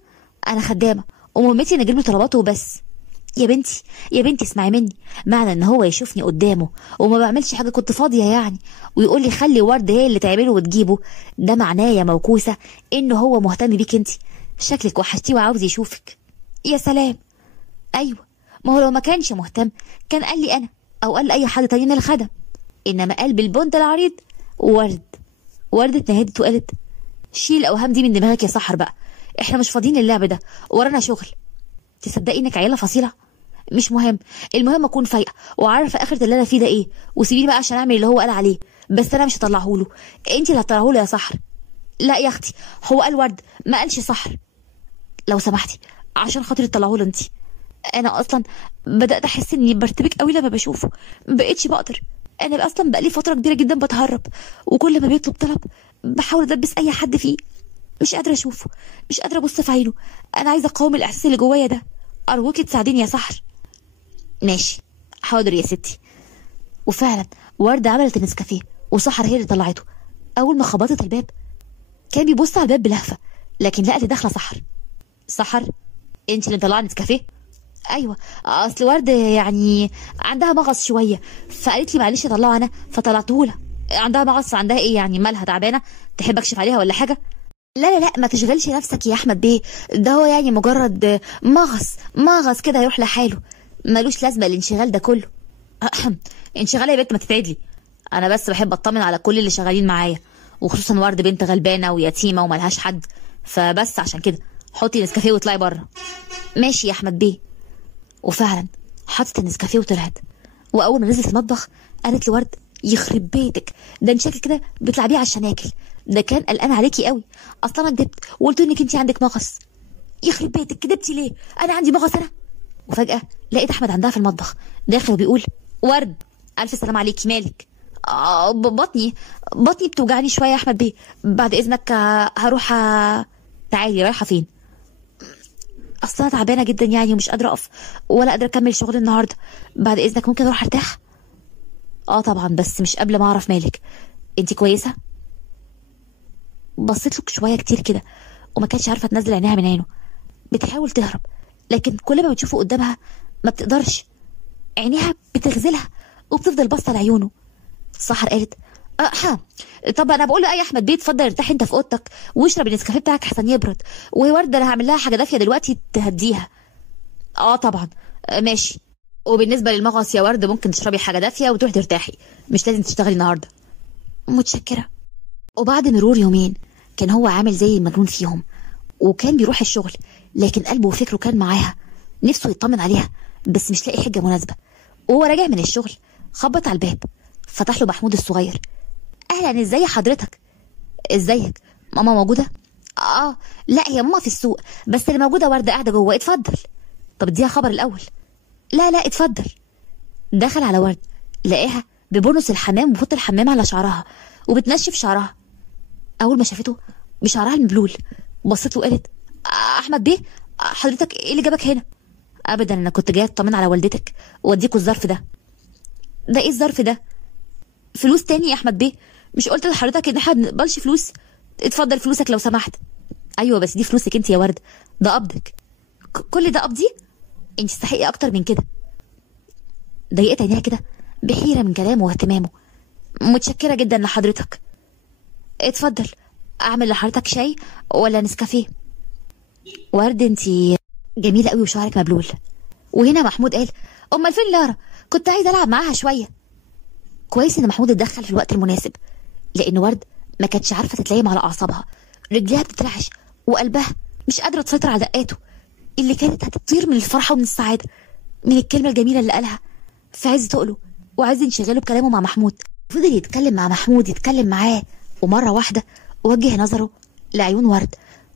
انا خدامه ومهمتي ان اجيب له طلباته وبس. يا بنتي اسمعي مني، معنى ان هو يشوفني قدامه وما بعملش حاجه كنت فاضيه يعني ويقول لي خلي ورد هي اللي تعمله وتجيبه، ده معناه يا موكوسه انه هو مهتم بيك انت. شكلك وحشتيه وعاوز يشوفك. يا سلام. ايوه، ما هو لو ما كانش مهتم كان قال لي انا او قال لاي حد تاني من الخدم، انما قلب البنت العريض ورد اتنهدت وقالت: شيل الاوهام دي من دماغك يا سحر بقى، احنا مش فاضيين اللعب ده ورانا شغل. تصدقي انك عيله فصيله؟ مش مهم، المهم اكون فايقه وعارفه اخره اللي انا فيه ده ايه، وسيبيني بقى عشان اعمل اللي هو قال عليه. بس انا مش هطلعه له، انت اللي هتطلعه له يا سحر. لا يا اختي، هو قال ورد ما قالش سحر. لو سمحتي عشان خاطري تطلعه له انت. انا اصلا بدات احس اني برتبك قوي لما بشوفه، ما بقتش بقدر. انا اصلا بقالي فتره كبيره جدا بتهرب، وكل ما بيطلب طلب بحاول ادبس اي حد فيه. مش قادره اشوفه، مش قادره ابص في عينه. انا عايزه اقاوم الاحساس اللي جوايا ده. ارجوكي تساعديني يا سحر. ماشي، حاضر يا ستي. وفعلا وردة عملت النسكافيه وسحر هي اللي طلعته. اول ما خبطت الباب كان بيبص على الباب بلهفه، لكن لقى اللي داخله سحر. انت اللي مطلعه نسكافيه؟ ايوه، اصل ورد يعني عندها مغص شويه، فقالت لي معلش طلعه انا فطلعته لها. عندها مغص؟ عندها ايه يعني؟ مالها تعبانه؟ تحب اكشف عليها ولا حاجه؟ لا ما تشغلش نفسك يا احمد بيه، ده هو يعني مجرد مغص كده يروح لحاله، ملوش لازمه الانشغال ده كله. انشغال يا بنت، ما تتعدلي. انا بس بحب اطمن على كل اللي شغالين معايا، وخصوصا ورد بنت غلبانه ويتيمه وملهاش حد، فبس عشان كده حطي نسكافيه واطلعي بره. ماشي يا احمد بيه. وفعلا حطت النسكافيه وطلعت. واول ما نزلت المطبخ قالت لورد: يخرب بيتك، ده انت شكلك كده بتلعبيه على الشناكل، ده كان قلقان عليكي قوي. اصلا انا كدبت وقلت انك انت عندك مغص. يخرب بيتك، كدبتي ليه؟ انا عندي مغص انا؟ وفجاه لقيت احمد عندها في المطبخ داخل وبيقول: ورد، الف سلام عليكي، مالك؟ بطني بتوجعني شويه يا احمد بيه، بعد اذنك هروح تعالي، رايحه فين؟ اصل انا تعبانه جدا يعني، ومش قادره اقف ولا قادره اكمل شغل النهارده، بعد اذنك ممكن اروح ارتاح؟ طبعا، بس مش قبل ما اعرف مالك. انتي كويسه؟ بصيت لك شويه كتير كده وما كانتش عارفه تنزل عينيها من عينه، بتحاول تهرب لكن كل ما بتشوفه قدامها ما بتقدرش، عينيها بتغزلها وبتفضل باصه لعيونه. سحر قالت طب انا بقول له اي احمد بيه اتفضل ارتاح انت في اوضتك واشرب النسكافيه بتاعك احسن يبرد، وهي ورده انا هعمل لها حاجه دافيه دلوقتي تهديها. طبعا، ماشي. وبالنسبه للمغص يا ورد ممكن تشربي حاجه دافيه وتروحي ترتاحي، مش لازم تشتغلي النهارده. متشكره. وبعد مرور يومين كان هو عامل زي المجنون فيهم، وكان بيروح الشغل لكن قلبه وفكره كان معاها، نفسه يطمن عليها بس مش لاقي حجه مناسبه. وهو راجع من الشغل خبط على الباب، فتح له محمود الصغير. اهلا، ازاي حضرتك؟ ازيك؟ ماما موجوده؟ لا، هي ماما في السوق، بس اللي موجوده ورده قاعده جوه، اتفضل. طب اديها خبر الاول. لا اتفضل. دخل على ورد لقاها ببونص الحمام وفوط الحمام على شعرها وبتنشف شعرها. اول ما شافته بشعرها المبلول بصت له وقالت احمد بيه، حضرتك ايه اللي جابك هنا؟ ابدا، انا كنت جايه اطمن على والدتك واديكوا الظرف ده. ده ايه الظرف ده؟ فلوس تاني يا احمد بيه، مش قلت لحضرتك ان احنا ما بنقبلش فلوس؟ اتفضل فلوسك لو سمحت. ايوه بس دي فلوسك انت يا ورد، ده قبضك. كل ده قبضي؟ انت تستحقي اكتر من كده. ضيقت عينيها كده بحيره من كلامه واهتمامه. متشكره جدا لحضرتك. اتفضل، اعمل لحضرتك شاي ولا نسكافيه؟ ورد انت جميله قوي وشعرك مبلول. وهنا محمود قال امال فين لارا؟ كنت عايزه العب معاها شويه. كويس ان محمود اتدخل في الوقت المناسب، لان ورد ما كانتش عارفه تتلايم على اعصابها، رجليها بتترعش وقلبها مش قادره تسيطر على دقاته اللي كانت هتطير من الفرحه ومن السعاده من الكلمه الجميله اللي قالها في عز تقله وعايز ينشغله بكلامه مع محمود. فضل يتكلم مع محمود، يتكلم معاه، ومره واحده وجه نظره لعيون ورد،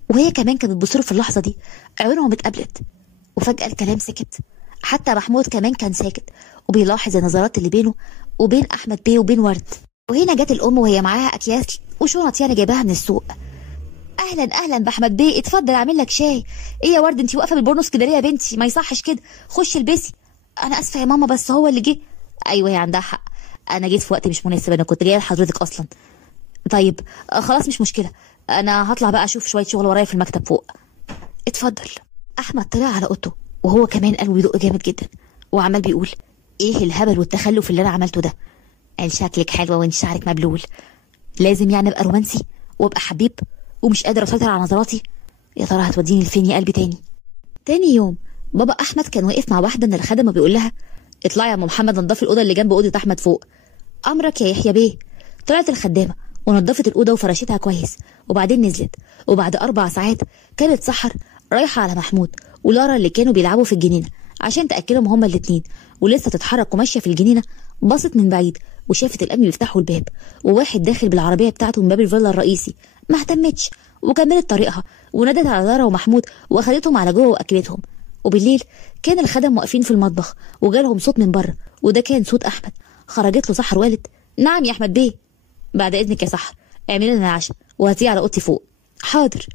وهي كمان كانت بتبص له في اللحظه دي. عيونهم اتقابلت وفجاه الكلام سكت، حتى محمود كمان كان ساكت وبيلاحظ النظرات اللي بينه وبين احمد بيه وبين ورد. وهنا جت الام وهي معاها اكياس وشنط يعني جايباها من السوق. اهلا باحمد بيه، اتفضل اعمل لك شاي. ايه يا ورد انت واقفه بالبورنوس كده ليه يا بنتي؟ ما يصحش كده، خشي البسي. انا اسفه يا ماما بس هو اللي جه. ايوه هي عندها حق، انا جيت في وقت مش مناسب، انا كنت جايه لحضرتك اصلا. طيب خلاص مش مشكله، انا هطلع بقى اشوف شويه شغل ورايا في المكتب فوق. اتفضل. احمد طلع على اوضته وهو كمان قلبه بيدق جامد جدا وعمال بيقول ايه الهبل والتخلف اللي انا عملته ده؟ قال شكلك حلوه وانت شعرك مبلول، لازم يعني ابقى رومانسي وابقى حبيب ومش قادر اسيطر على نظراتي؟ يا ترى هتوديني لفين يا قلبي تاني يوم بابا احمد كان واقف مع واحده من الخدمه بيقول لها اطلعي يا ام محمد نضفي الاوضه اللي جنب اوضه احمد فوق. امرك يا يحيى بيه. طلعت الخدامه ونضفت الاوضه وفرشتها كويس وبعدين نزلت، وبعد 4 ساعات كانت سحر رايحه على محمود ولارا اللي كانوا بيلعبوا في الجنينه عشان تاكلهم هما الاتنين، ولسه تتحرك وماشيه في الجنينه بصت من بعيد وشافت الامن بيفتحوا الباب وواحد داخل بالعربيه بتاعته من باب الفيلا الرئيسي. ما اهتمتش وكملت طريقها ونادت على لارا ومحمود واخدتهم على جوه واكلتهم. وبالليل كان الخدم واقفين في المطبخ وجالهم صوت من بره، وده كان صوت احمد. خرجت له سحر وقالت نعم يا احمد بيه. بعد اذنك يا سحر اعملي لنا العشاء وهاتيه على اوضتي فوق. حاضر.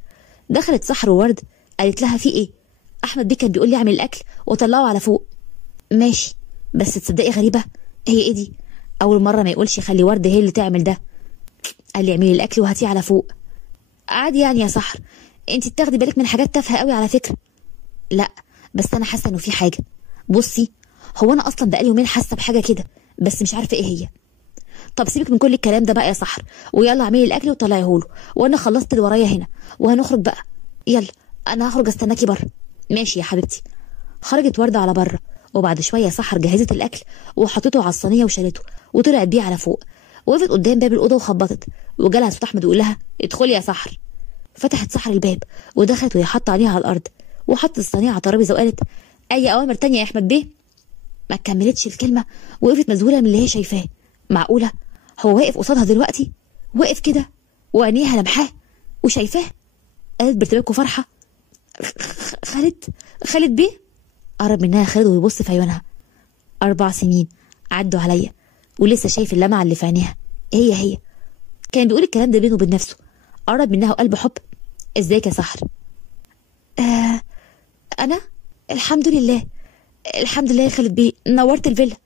دخلت سحر وورد قالت لها في ايه؟ احمد بيه كان بيقول لي اعمل الاكل وطلعه على فوق. ماشي، بس تصدقي غريبه، هي ايه دي؟ اول مره ما يقولش خلي ورد هي اللي تعمل ده، قال لي اعملي الاكل وهاتيه على فوق. عادي يعني يا سحر، انت بتاخدي بالك من حاجات تافهه قوي على فكره. لا بس انا حاسه انه في حاجه. بصي هو انا اصلا بقالي يومين حاسه بحاجه كده بس مش عارفه ايه هي. طب سيبك من كل الكلام ده بقى يا سحر، ويلا اعملي الاكل وطلعيه له، وانا خلصت اللي ورايا هنا وهنخرج بقى. يلا انا هخرج استناكي بره. ماشي يا حبيبتي. خرجت ورده على بره، وبعد شويه سحر جهزت الاكل وحطته على الصينيه وشالته وطلعت بيه على فوق. وقفت قدام باب الاوضه وخبطت وجالها صوت احمد يقول لها ادخلي يا سحر. فتحت سحر الباب ودخلت وهي حاطه عينيها على الارض وحطت الصينيه على الترابيزه وقالت اي اوامر تانية يا احمد بيه؟ ما كملتش الكلمه، وقفت مذهوله من اللي هي شايفاه. معقوله هو واقف قصادها دلوقتي؟ واقف كده وعينيها لمحاه وشايفاه. قالت بارتباك وفرحه خالد بيه. قرب منها خالد ويبص في عيونها. 4 سنين عدوا عليا ولسه شايف اللمعه اللي في عينيها. هي كان بيقول الكلام ده بينه وبين نفسه. قرب منها وقلب حب. ازيك يا سحر؟ انا الحمد لله يا خالد بيه، نورت الفيلا.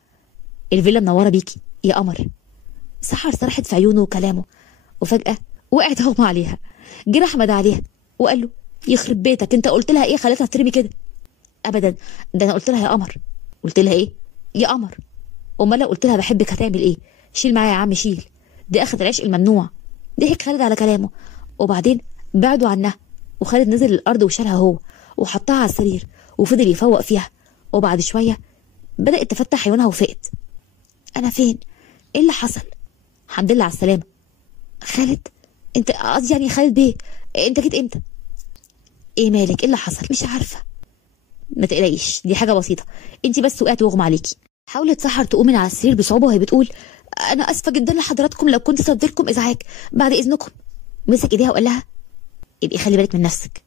الفيلا منوره بيكي يا قمر. سحر سرحت في عيونه وكلامه، وفجاه وقعت اغمى عليها. جه احمد عليها وقال له يخرب بيتك، انت قلت لها ايه خليتها ترمي كده؟ ابدا، ده انا قلت لها يا قمر. قلت لها ايه يا قمر؟ امال لو قلت لها بحبك هتعمل ايه؟ شيل معايا يا عم شيل، دي اخذ العشق الممنوع. ضحك خالد على كلامه، وبعدين بعدوا عنها، وخالد نزل الارض وشالها هو وحطها على السرير وفضل يفوق فيها. وبعد شويه بدات تفتح عيونها وفقت. انا فين؟ ايه اللي حصل؟ الحمد لله على السلامه. خالد؟ انت قصدي يعني خالد بيه، انت جيت امتى؟ ايه مالك؟ ايه اللي حصل؟ مش عارفه. ما تقلقيش، دي حاجه بسيطه، انت بس وقعتي واغمى عليكي. حاولت سحر تقوم من على السرير بصعوبه وهي بتقول انا اسفه جدا لحضراتكم لو كنت سببت لكم ازعاج، بعد اذنكم. مسك ايديها وقال لها ابقي خلي بالك من نفسك.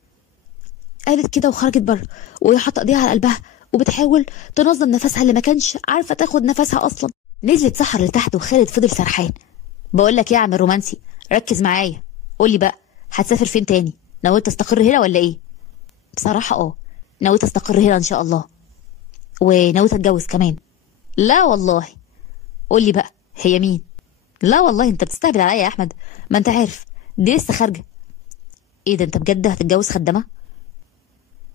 قالت كده وخرجت بره وهي حاطه ايديها على قلبها وبتحاول تنظم نفسها اللي ما كانش عارفه تاخد نفسها اصلا. نزلت سحر لتحت وخالد فضل سرحان. بقول لك ايه يا عم الرومانسي، ركز معايا، قول لي بقى هتسافر فين تاني؟ نويت تستقر هنا ولا ايه؟ بصراحه نويت استقر هنا ان شاء الله، ونويت اتجوز كمان. لا والله. قول لي بقى هي مين؟ لا والله انت بتستهبل عليا يا احمد، ما انت عارف دي لسه خارجه. ايه ده، انت بجد هتتجوز خدامه؟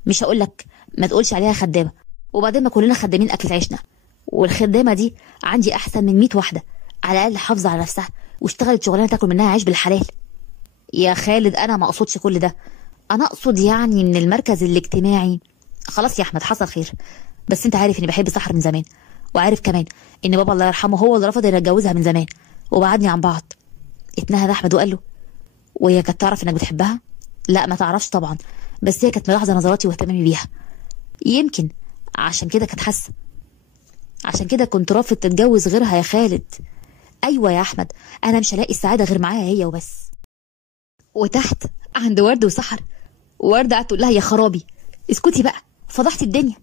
مش هقول لك ما تقولش عليها خدامه، وبعدين ما كلنا خدامين اكل عيشنا، والخدامه دي عندي احسن من 100 واحده على الاقل حافظه على نفسها واشتغلت شغلانه تاكل منها عيش بالحلال. يا خالد انا ما اقصدش كل ده، انا اقصد يعني من المركز الاجتماعي. خلاص يا احمد حصل خير، بس انت عارف اني بحب سحر من زمان، وعارف كمان ان بابا الله يرحمه هو اللي رفض ان اتجوزها من زمان وبعدني عن بعض. اتنهد احمد وقال له وهي كانت تعرف انك بتحبها؟ لا ما تعرفش طبعا، بس هي كانت ملاحظه نظراتي واهتمامي بيها، يمكن عشان كده كانت حاسه، عشان كده كنت رافض تتجوز غيرها يا خالد. ايوه يا احمد، انا مش هلاقي السعاده غير معاها هي وبس. وتحت عند ورد وسحر، ورده قعدت تقول لها يا خرابي اسكتي بقى فضحتي الدنيا.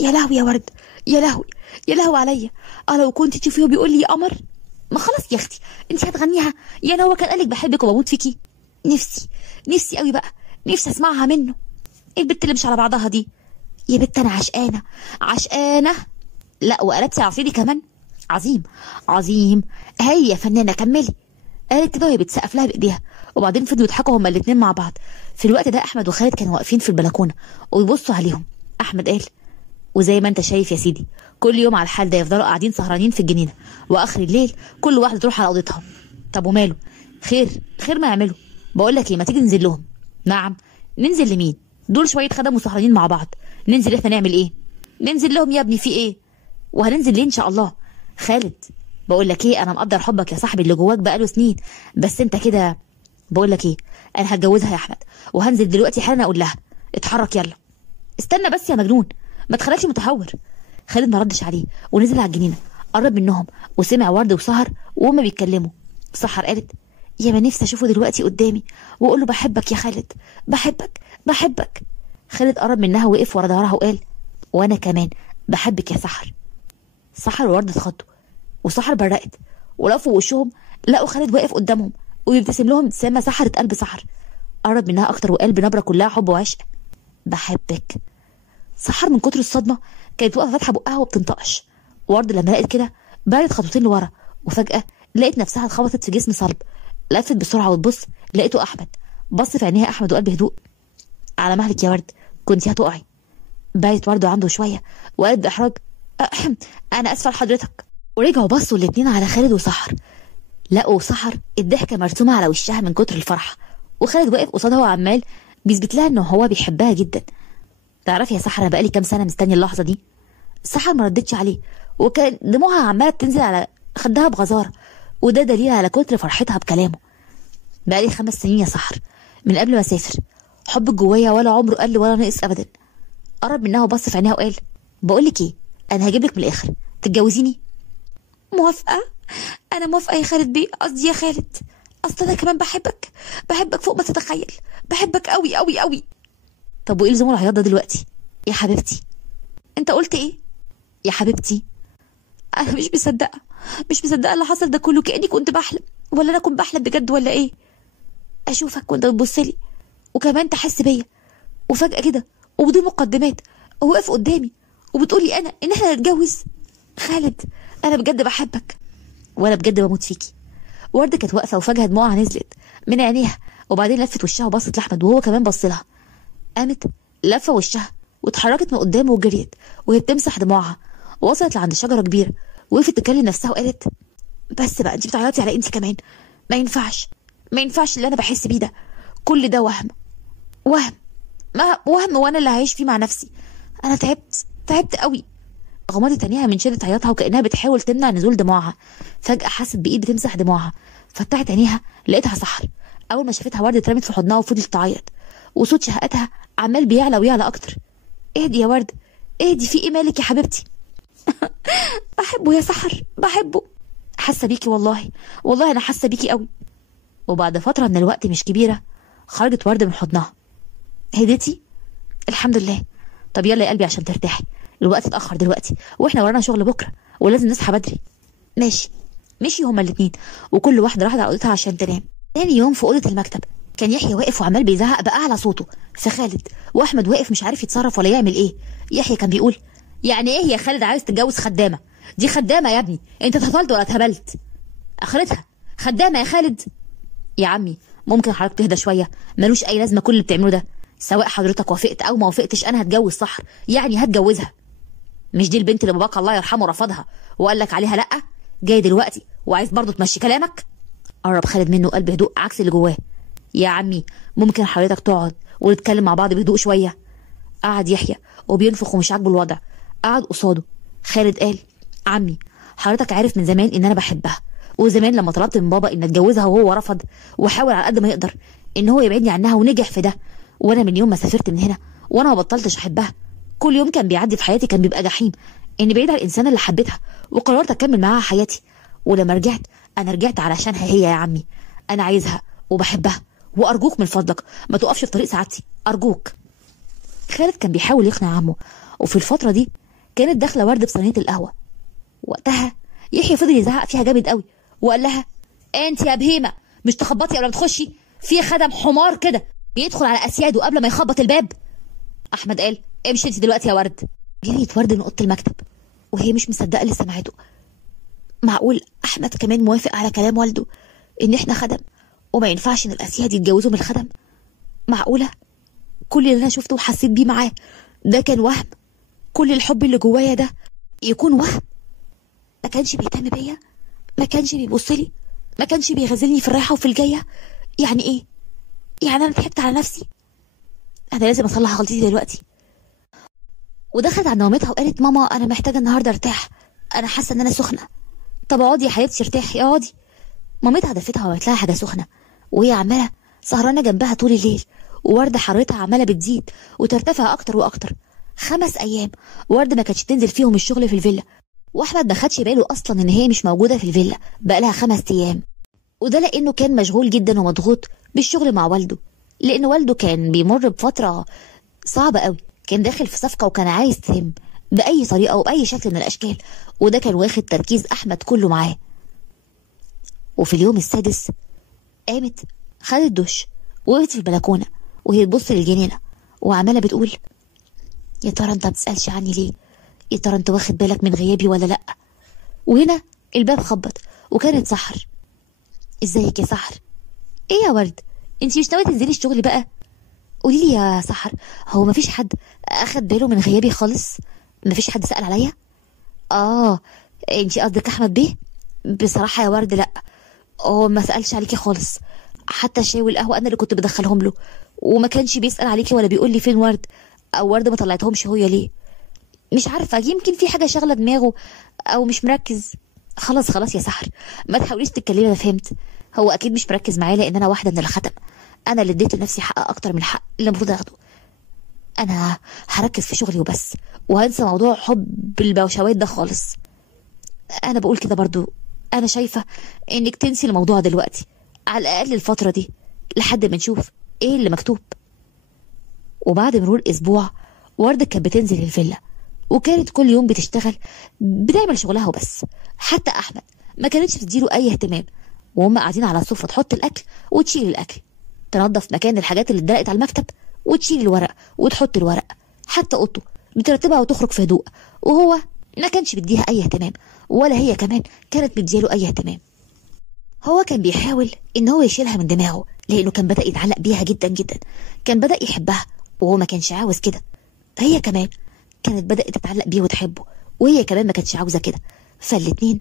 يا لهوي يا ورد، يا لهوي يا لهوي عليا، لو كنت تشوفيه بيقول لي يا قمر. ما خلاص يا اختي انت هتغنيها، يعني هو كان قالك بحبك وبموت فيكي؟ نفسي قوي بقى، نفسي اسمعها منه. ايه البت اللي مش على بعضها دي؟ يا بت انا عشقانه. لا وقلبتي عصيري كمان. عظيم هي فنانه كملي. قالت كده وهي بتسقف لها بايديها، وبعدين فضلوا يضحكوا هما الاتنين مع بعض. في الوقت ده احمد وخالد كانوا واقفين في البلكونه ويبصوا عليهم. احمد قال وزي ما انت شايف يا سيدي كل يوم على الحال ده يفضلوا قاعدين سهرانين في الجنينه، واخر الليل كل واحده تروح على اوضتها. طب وماله، خير ما يعملوا. بقول لك ايه، ما تيجي ننزل لهم؟ نعم ننزل لمين؟ دول شويه خدم وسهرانين مع بعض، ننزل احنا نعمل ايه؟ ننزل لهم يا ابني في ايه؟ وهننزل ليه ان شاء الله؟ خالد بقول لك ايه، انا مقدر حبك يا صاحبي اللي جواك بقاله سنين، بس انت كده. بقول لك ايه، انا هتجوزها يا احمد وهنزل دلوقتي حالا اقول لها اتحرك يلا. استنى بس يا مجنون، ما تخليكش متهور. خالد ما ردش عليه ونزل على الجنينه، قرب منهم وسمع ورد وسهر وهما بيتكلموا. سحر قالت يا ما نفسي اشوفه دلوقتي قدامي واقول له بحبك يا خالد، بحبك. خالد قرب منها ووقف ورا ظهرها وقال وانا كمان بحبك يا سحر. سحر وورد اتخضوا وسحر برقت ولفوا وشهم لقوا خالد واقف قدامهم ويبتسم لهم ابتسامه سحرت قلب سحر. قرب منها اكتر وقال بنبره كلها حب وعشق بحبك. سحر من كتر الصدمه كانت واقفه فاتحه بقها وبتنطقش. ورد لما لقت كده بعدت خطوتين لورا، وفجاه لقيت نفسها اتخبطت في جسم صلب. لفت بسرعه وتبص لقيته احمد. بص في عينيها احمد وقال بهدوء على مهلك يا ورد، كنتي هتقعي. بعدت ورد عنده شويه وقالت باحراج انا اسفه لحضرتك. ورجعوا بصوا الاتنين على خالد وسحر، لقوا سحر الضحكه مرسومه على وشها من كتر الفرحه، وخالد واقف قصادها وعمال بيثبت لها انه هو بيحبها جدا. تعرفي يا سحر انا بقالي كام سنه مستني اللحظه دي. سحر ما ردتش عليه وكان دموعها عماله تنزل على خدها بغزاره، وده دليل على كتر فرحتها بكلامه. بقالي 5 سنين يا سحر من قبل ما اسافر، حبك جوايا ولا عمره قل ولا نقص ابدا. قرب منها وبص في عينيها وقال بقول لك ايه، انا هجيب لك من الاخر تتجوزيني. موافقه، انا موافقه يا خالد بيه، قصدي يا خالد، اصل انا كمان بحبك فوق ما تتخيل، بحبك قوي قوي قوي. طب وايه لزوم العياط ده دلوقتي يا حبيبتي؟ انت قلت ايه يا حبيبتي؟ انا مش مصدقه اللي حصل ده كله، كاني كنت بحلم، ولا انا كنت بحلم بجد ولا ايه؟ اشوفك وانت بتبصلي وكمان تحس بيا، وفجاه كده وبدون مقدمات واقف قدامي وبتقولي ان احنا نتجوز. خالد انا بجد بحبك، وانا بجد بموت فيكي. وردة كانت واقفه وفجاه دموعها نزلت من عينيها، وبعدين لفت وشها وبصت لاحمد وهو كمان بص لها. قامت لفه وشها واتحركت من قدامه وجريت وهي بتمسح دموعها، ووصلت لعند شجره كبيره وقفت تكلم نفسها وقالت بس بقى انت بتعيطي على انت كمان؟ ما ينفعش اللي انا بحس بيه ده، كل ده وهم ما وهم، وانا اللي هعيش فيه مع نفسي. انا تعبت قوي. غمضت عينيها من شدة عياطها وكأنها بتحاول تمنع نزول دموعها. فجأة حست بإيد بتمسح دموعها، فتحت عينيها لقيتها سحر. أول ما شافتها وردة اترمت في حضنها وفضلت تعيط، وصوت شهقتها عمال بيعلى ويعلى أكتر. اهدي يا ورد، اهدي، في إيه مالك يا حبيبتي؟ بحبه يا سحر، بحبه. حاسة بيكي والله أنا حاسة بيكي قوي. وبعد فترة من الوقت مش كبيرة خرجت وردة من حضنها. هديتي؟ الحمد لله. طب يلا يا قلبي عشان ترتاحي، الوقت اتأخر دلوقتي واحنا ورانا شغل بكرة ولازم نصحى بدري. ماشي هما الاتنين، وكل واحدة راحت على اوضتها عشان تنام. تاني يوم في أوضة المكتب كان يحيى واقف وعمال بيزعق بأعلى صوته في خالد، وأحمد واقف مش عارف يتصرف ولا يعمل ايه. يحيى كان بيقول يعني ايه يا خالد عايز تتجوز خدامة؟ دي خدامة يا ابني، انت اتهطلت ولا اتهبلت؟ اخرتها خدامة يا خالد. يا عمي ممكن حضرتك تهدى شوية؟ ملوش أي لازمة كل اللي بتعمله ده. سواء حضرتك وافقت أو ما وافقتش أنا هتجوز سحر، يعني هتجوزها. مش دي البنت اللي باباك الله يرحمه رفضها وقال لك عليها لأ؟ جاي دلوقتي وعايز برضه تمشي كلامك؟ قرب خالد منه قلب هدوء عكس اللي جواه. يا عمي ممكن حضرتك تقعد ونتكلم مع بعض بهدوء شوية؟ قعد يحيى وبينفخ ومش عاجبه الوضع. قعد قصاده. خالد قال عمي حضرتك عارف من زمان ان انا بحبها، وزمان لما طلبت من بابا ان اتجوزها وهو رفض، وحاول على قد ما يقدر ان هو يبعدني عنها ونجح في ده. وانا من يوم ما سافرت من هنا وانا ما بطلتش احبها. كل يوم كان بيعدي في حياتي كان بيبقى جحيم اني بعيد عن الانسانه اللي حبيتها، وقررت اكمل معاها حياتي. ولما رجعت انا رجعت علشانها هي يا عمي. انا عايزها وبحبها، وارجوك من فضلك ما تقفش في طريق سعادتي ارجوك. خالد كان بيحاول يقنع عمه، وفي الفتره دي كانت داخله ورد بصينيه القهوه. وقتها يحيى فضل يزعق فيها جامد قوي وقال لها انت يا بهيمه مش تخبطي قبل ما تخشي؟ في خدم حمار كده بيدخل على اسياده قبل ما يخبط الباب. احمد قال امشي انت دلوقتي يا ورد. جريت ورد من اوضه المكتب وهي مش مصدقه اللي سمعته. معقول احمد كمان موافق على كلام والده ان احنا خدم وما ينفعش ان الاسياد يتجوزوا من الخدم؟ معقوله كل اللي انا شفته وحسيت بيه معاه ده كان وهم؟ كل الحب اللي جوايا ده يكون وهم؟ ما كانش بيهتم بيا، ما كانش بيبص لي، ما كانش بيغازلني في الرايحه وفي الجايه؟ يعني ايه؟ يعني انا ضحكت على نفسي؟ انا لازم اصلح غلطتي دلوقتي. ودخلت على نومتها وقالت ماما انا محتاجه النهارده ارتاح، انا حاسه ان انا سخنه. طب اقعدي يا حبيبتي ارتاحي اقعدي. مامتها دفتها وقالت لها حاجه سخنه وهي عماله سهرانه جنبها طول الليل، وورده حرارتها عماله بتزيد وترتفع اكتر واكتر. 5 ايام ورده ما كانتش تنزل فيهم الشغل في الفيلا، واحمد ما خدش باله اصلا ان هي مش موجوده في الفيلا بقالها 5 ايام. وده لانه كان مشغول جدا ومضغوط بالشغل مع والده، لان والده كان بيمر بفتره صعبه قوي، كان داخل في صفقه وكان عايز تتم باي طريقه وباي شكل من الاشكال، وده كان واخد تركيز احمد كله معاه. وفي اليوم السادس قامت خدت دش وقفت في البلكونه وهي تبص للجنينه وعماله بتقول يا ترى انت ما بتسالش عني ليه؟ يا ترى انت واخد بالك من غيابي ولا لا؟ وهنا الباب خبط وكانت سحر. ازيك يا سحر؟ ايه يا ورد انتي مش ناويه تنزلي الشغل بقى؟ قولي لي يا سحر هو مفيش حد اخد باله من غيابي خالص؟ مفيش حد سأل عليا؟ انتي قصدك احمد بيه؟ بصراحه يا ورد لا، هو ما سألش عليكي خالص، حتى الشاي والقهوه انا اللي كنت بدخلهم له، وما كانش بيسأل عليكي ولا بيقول لي فين ورد او ورد ما طلعتهمش هي ليه. مش عارفه يمكن في حاجه شاغله دماغه او مش مركز. خلاص يا سحر ما تحاوليش تتكلمي، انا فهمت. هو اكيد مش مركز معايا لان انا واحده من الختم، انا اللي اديت لنفسي حق اكتر من الحق اللي المفروض اخده. انا هركز في شغلي وبس، وهنسى موضوع حب البوشوات ده خالص. انا بقول كده برضو، انا شايفه انك تنسي الموضوع دلوقتي على الاقل الفتره دي لحد ما نشوف ايه اللي مكتوب. وبعد مرور اسبوع ورده كانت بتنزل الفيلا وكانت كل يوم بتشتغل بتعمل شغلها وبس. حتى احمد ما كانتش بتديله اي اهتمام، وهم قاعدين على السفره تحط الاكل وتشيل الاكل، تنظف مكان الحاجات اللي اتدلقت على المكتب وتشيل الورق وتحط الورق، حتى اوضته بترتبها وتخرج في هدوء، وهو ما كانش بيديها اي اهتمام ولا هي كمان كانت مدياله اي اهتمام. هو كان بيحاول ان هو يشيلها من دماغه لانه كان بدأ يتعلق بيها جدا جدا، كان بدأ يحبها وهو ما كانش عاوز كده. هي كمان كانت بدأت تتعلق بيه وتحبه وهي كمان ما كانتش عاوزة كده، فالاتنين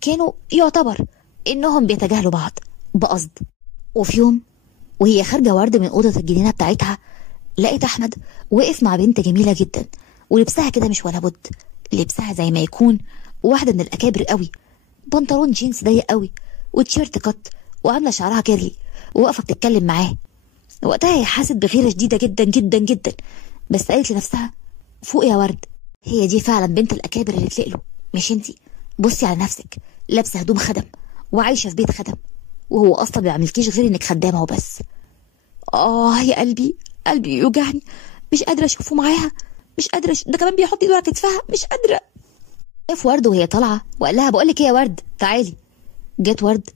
كانوا يعتبر انهم بيتجاهلوا بعض بقصد. وفي يوم وهي خارجة ورد من أوضة الجنينة بتاعتها، لقيت أحمد وقف مع بنت جميلة جدا ولبسها كده مش ولا بد، لبسها زي ما يكون واحدة من الأكابر قوي، بنطلون جينز ضيق قوي وتيشيرت كات وعاملة شعرها كيرلي وواقفة بتتكلم معاه. وقتها هي حست بغيرة شديدة جدا جدا جدا، بس قالت لنفسها فوق يا ورد، هي دي فعلا بنت الأكابر اللي تلقله مش انتي. بصي على نفسك، لابسة هدوم خدم وعايشة في بيت خدم، وهو أصلا ما بيعملكيش غير إنك خدامة وبس. يا قلبي، قلبي يوجعني، مش قادرة أشوفه معاها، مش قادرة ده كمان بيحط إيده على كتفها، مش قادرة. شاف ورد وهي طالعة وقال لها بقولك إيه يا ورد تعالي. جت ورد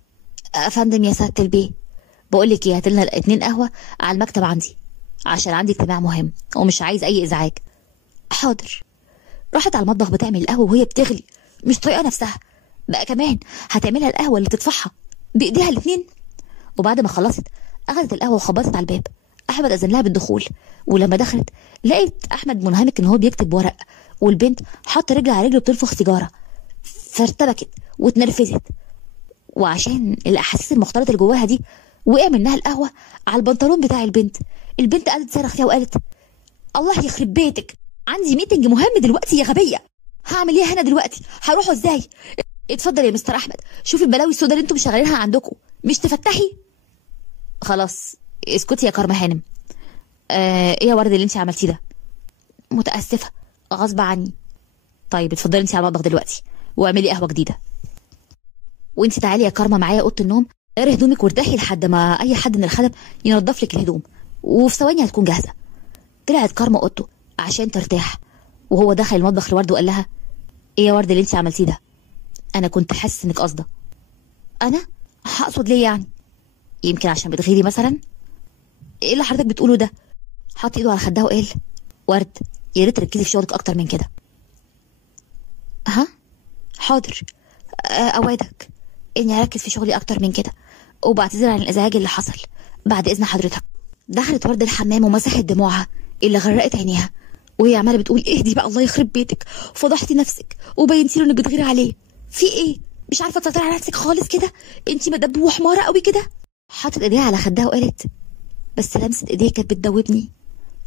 أفندم يا سعادة البيه، بقولك إيه، هاتلنا 2 قهوة على المكتب عندي عشان عندي اجتماع مهم ومش عايز أي إزعاج. حاضر. راحت على المطبخ بتعمل القهوة وهي بتغلي مش طايقة نفسها، بقى كمان هتعملها القهوة اللي تطفحها بإيديها الاتنين. وبعد ما خلصت أخذت القهوة وخبطت على الباب. أحمد أذن لها بالدخول، ولما دخلت لقيت أحمد منهمك إن هو بيكتب ورق، والبنت حط رجل على رجله بتنفخ سيجارة، فارتبكت واتنرفزت، وعشان الأحاسيس المختلطة اللي جواها دي وقع منها القهوة على البنطلون بتاع البنت. البنت قالت تصرخ فيها وقالت الله يخرب بيتك، عندي ميتنج مهم دلوقتي يا غبية، هعمل ايه هنا دلوقتي، هروحه ازاي؟ اتفضل يا مستر أحمد، شوفي البلاوي السوداء اللي انتم مشغلينها عندكم، مش تفتحي؟ خلاص اسكتي يا كارما هانم. ايه يا ورد اللي انت عملتيه ده؟ متأسفة غصب عني. طيب اتفضلي انت على المطبخ دلوقتي واعملي قهوة جديدة، وانت تعالي يا كارما معايا اوضه النوم، غيري هدومك وارتاحي لحد ما اي حد من الخدم ينظف لك الهدوم، وفي ثواني هتكون جاهزة. طلعت كارما اوضته عشان ترتاح، وهو دخل المطبخ لورد وقال لها ايه يا ورد اللي انت عملتيه ده؟ انا كنت حاسس انك قاصده. انا هقصد ليه يعني؟ يمكن عشان بتغيري مثلا؟ ايه اللي حضرتك بتقوله ده؟ حط ايده على خدها وقال ورد يا ريت تركزي في شغلك اكتر من كده. ها حاضر، اوعدك اني اركز في شغلي اكتر من كده، وبعتذر عن الازعاج اللي حصل، بعد اذن حضرتك. دخلت ورد الحمام ومسحت دموعها اللي غرقت عينيها وهي عماله بتقول اهدي بقى الله يخرب بيتك، فضحتي نفسك وبينتي له انك بتغيري عليه، في ايه؟ مش عارفه تسيطري على نفسك خالص كده؟ انتي مدبوه وحماره قوي كده. حطت ايديها على خدها وقالت بس لمسه ايديه كانت بتدوبني،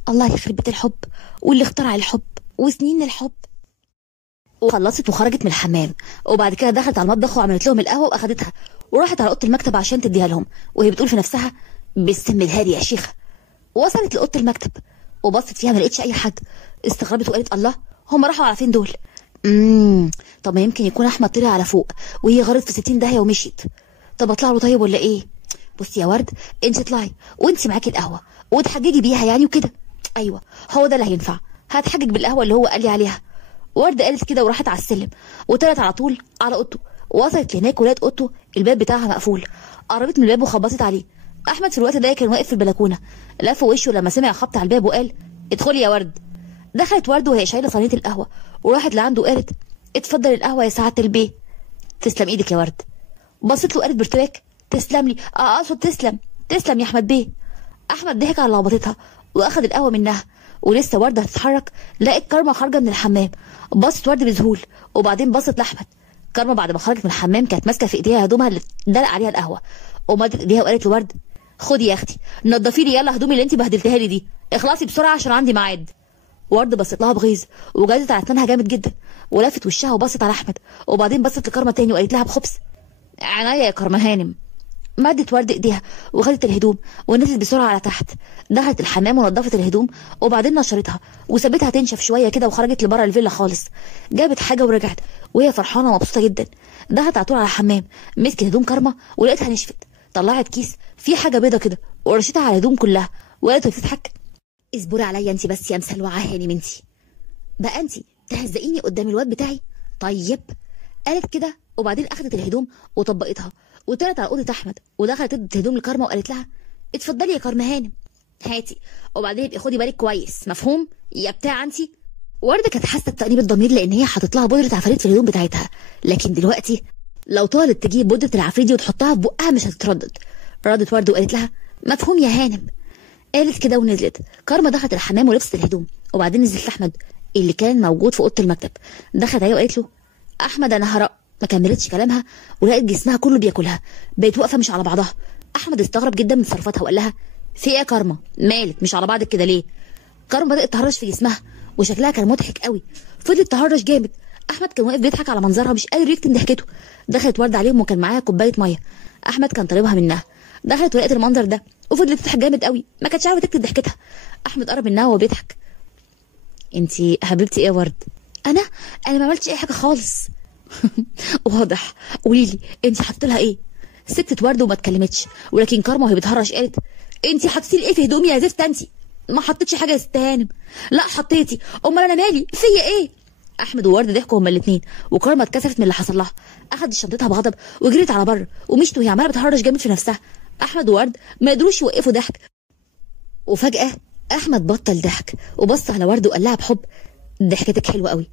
الله يخرب بيت الحب واللي اخترع الحب وسنين الحب. وخلصت وخرجت من الحمام، وبعد كده دخلت على المطبخ وعملت لهم القهوه واخدتها وراحت على اوضه المكتب عشان تديها لهم، وهي بتقول في نفسها بالسم الهادي يا شيخه. وصلت لاوضه المكتب وبصت فيها ما لقيتش اي حد، استغربت وقالت الله هم راحوا على فين دول؟ طب ما يمكن يكون احمد طلع على فوق وهي غرت في 60 داهيه ومشيت. طب اطلع له طيب ولا ايه؟ بصي يا ورد انت اطلعي وانت معاكي القهوه وتحججي بيها يعني وكده. ايوه هو ده اللي هينفع، هتحجج بالقهوه اللي هو قال لي عليها. ورد قالت كده وراحت على السلم وطلعت على طول على اوضته، ووصلت هناك ولقت اوضته الباب بتاعها مقفول. قربت من الباب وخبطت عليه. احمد في الوقت ده كان واقف في البلكونه، لف وشه لما سمع خبط على الباب وقال ادخلي يا ورد. دخلت ورد وهي شايله صينيه القهوه وراحت لعنده وقالت اتفضل القهوه يا سعاده البيه. تسلم ايدك يا ورد. بصت له وقالت بارتباك تسلم لي، اقصد تسلم يا احمد بيه. احمد ضحك على لخبطتها واخد القهوه منها، ولسه ورده هتتحرك لقيت كارما خارجه من الحمام. بصت ورده بذهول وبعدين بصت لاحمد. كارما بعد ما خرجت من الحمام كانت ماسكه في ايديها هدومها اللي دلق عليها القهوه، ومدت ايديها وقالت لورد خدي يا اختي نضفي لي يلا هدومي اللي انت بهدلتها لي دي، اخلصي بسرعه عشان عندي ميعاد. ورد بصت لها بغيظ وجازت على اسنانها جامد جدا، ولفت وشها وبصت على احمد، وبعدين بصت لكارما تاني وقالت لها بخبث عناية يا كارما هانم. مدت ورد ايديها وخدت الهدوم ونزلت بسرعه على تحت. دخلت الحمام ونضفت الهدوم وبعدين نشرتها وسابتها تنشف شويه كده وخرجت لبره الفيلا خالص. جابت حاجه ورجعت وهي فرحانه ومبسوطه جدا. دخلت على طول على الحمام، مسكت هدوم كارما ولقيتها نشفت، طلعت كيس فيه حاجه بيضه كده ورشتها على الهدوم كلها وقالت بتضحك اصبري عليا انت بس يا مسلوعه هانم انت بقى، انت تهزقيني قدام الواد بتاعي؟ طيب. قالت كده وبعدين اخدت الهدوم وطبقتها وطلعت على اوضه احمد ودخلت ادت هدوم لكارما وقالت لها اتفضلي يا كارما هانم، هاتي وبعدين يبقى خدي بالك كويس، مفهوم يا بتاع انتي؟ ورده كانت حاسه بتأنيب الضمير لان هي حاطت لها بودره عفاريت في الهدوم بتاعتها، لكن دلوقتي لو طالت تجيب بودره العفريت دي وتحطها في بقها مش هتتردد. ردت ورده وقالت لها مفهوم يا هانم. قالت كده ونزلت. كارما دخلت الحمام ولبست الهدوم وبعدين نزلت لاحمد اللي كان موجود في اوضه المكتب. دخلت عليه وقالت له احمد انا هرق. ما كملتش كلامها ولقيت جسمها كله بياكلها، بقت واقفه مش على بعضها. احمد استغرب جدا من تصرفاتها وقال لها في ايه يا كارما؟ مالك مش على بعضك كده ليه؟ كارما بدات تهرش في جسمها وشكلها كان مضحك قوي، فضلت تهرش جامد. احمد كان واقف بيضحك على منظرها مش قادر يكتم ضحكته. دخلت ورده عليهم وكان معاها كوبايه ميه، احمد كان طالبها منها. دخلت ولقيت المنظر ده وفضلت تضحك جامد قوي، ما كانتش عارفه تكتم ضحكتها. احمد قرب منها وهو بيضحك. انتي حبيبتي ايه يا ورد؟ انا ما عملتش اي حاجه خالص. واضح. قولي لي انتي حطيت لها ايه؟ سكتت ورده وما اتكلمتش، ولكن كارما وهي بتهرش قالت انتي حطيتي لي ايه في هدومي يا زفت انتي؟ ما حطيتش حاجه يا ست هانم. لا حطيتي. امال انا مالي فيا ايه؟ احمد وورده ضحكوا هما الاثنين وكارما اتكسفت من اللي حصل لها، اخدت شنطتها بغضب وجريت على بره ومشت وهي عماله بتهرش جامد في نفسها. احمد وورد ما قدروش يوقفوا ضحك، وفجاه احمد بطل ضحك وبص على ورده وقال لها بحب ضحكتك حلوه قوي.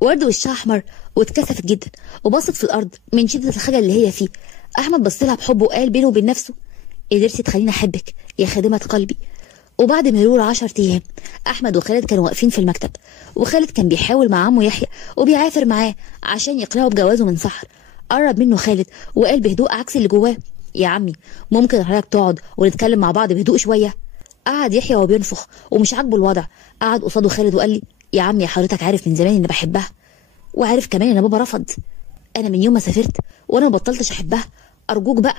ورده وشها احمر واتكسفت جدا وبصت في الارض من شده الخجل اللي هي فيه. احمد بص لها بحب وقال بينه وبين نفسه قدرتي تخليني احبك يا خادمه قلبي. وبعد مرور 10 ايام احمد وخالد كانوا واقفين في المكتب، وخالد كان بيحاول مع عمه يحيى وبيعافر معاه عشان يقنعه بجوازه من سحر. قرب منه خالد وقال بهدوء عكس اللي جواه يا عمي ممكن حضرتك تقعد ونتكلم مع بعض بهدوء شويه؟ قعد يحيى وهو بينفخ ومش عاجبه الوضع. قعد قصاده خالد وقال لي يا عمي حضرتك عارف من زمان اني بحبها، وعارف كمان ان بابا رفض. انا من يوم ما سافرت وانا ما بطلتش احبها، ارجوك بقى.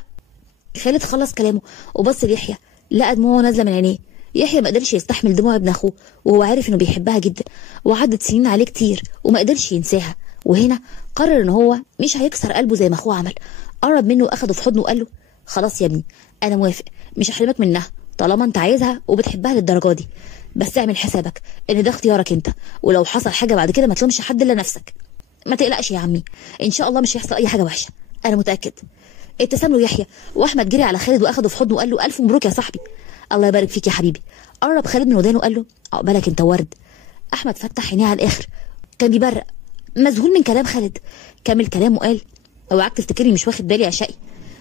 خالد خلص كلامه وبص ليحيى لقى دموعه نازله من عينيه. يحيى ما قدرش يستحمل دموع ابن اخوه وهو عارف انه بيحبها جدا وعدت سنين عليه كتير وما قدرش ينساها، وهنا قرر ان هو مش هيكسر قلبه زي ما اخوه عمل. قرب منه واخده في حضنه وقال له خلاص يا ابني انا موافق، مش هحرمك منها طالما انت عايزها وبتحبها للدرجه دي، بس اعمل حسابك ان ده اختيارك انت، ولو حصل حاجه بعد كده ما تلومش حد الا نفسك. ما تقلقش يا عمي ان شاء الله مش هيحصل اي حاجه وحشه انا متاكد. ابتسم له يحيى واحمد جري على خالد واخده في حضنه وقال له الف مبروك يا صاحبي. الله يبارك فيك يا حبيبي. قرب خالد من ودانه وقال له عقبالك انت ورد. احمد فتح عينيه على الاخر كان بيبرق مذهول من كلام خالد. كمل كلامه وقال اوعاك تفتكرني مش واخد بالي يا شقي.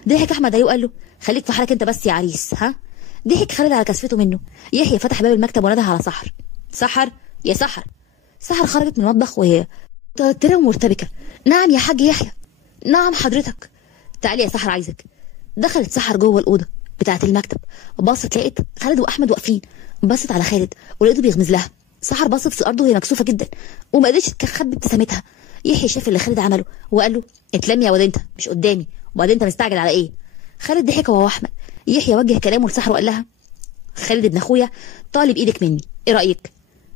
ضحك احمد عليه وقال له خليك في حالك انت بس يا عريس ها. ضحك خالد على كسفته منه. يحيى فتح باب المكتب ونده على سحر. سحر يا سحر. سحر خرجت من المطبخ وهي متوتره ومرتبكه. نعم يا حاج يحيى. نعم حضرتك. تعالي يا سحر عايزك. دخلت سحر جوه الاوضه بتاعه المكتب وبصت لقيت خالد واحمد واقفين. بصت على خالد ولقيته بيغمز لها. سحر بصت في الارض وهي مكسوفه جدا وما قدرتش تخبي ابتسامتها. يحيى شاف اللي خالد عمله وقال له اتلمي يا واد انت مش قدامي، وبعدين انت مستعجل على ايه؟ خالد ضحك وهو احمد. يحيى وجه كلامه لسحر وقال لها خالد ابن اخويا طالب ايدك مني، ايه رايك؟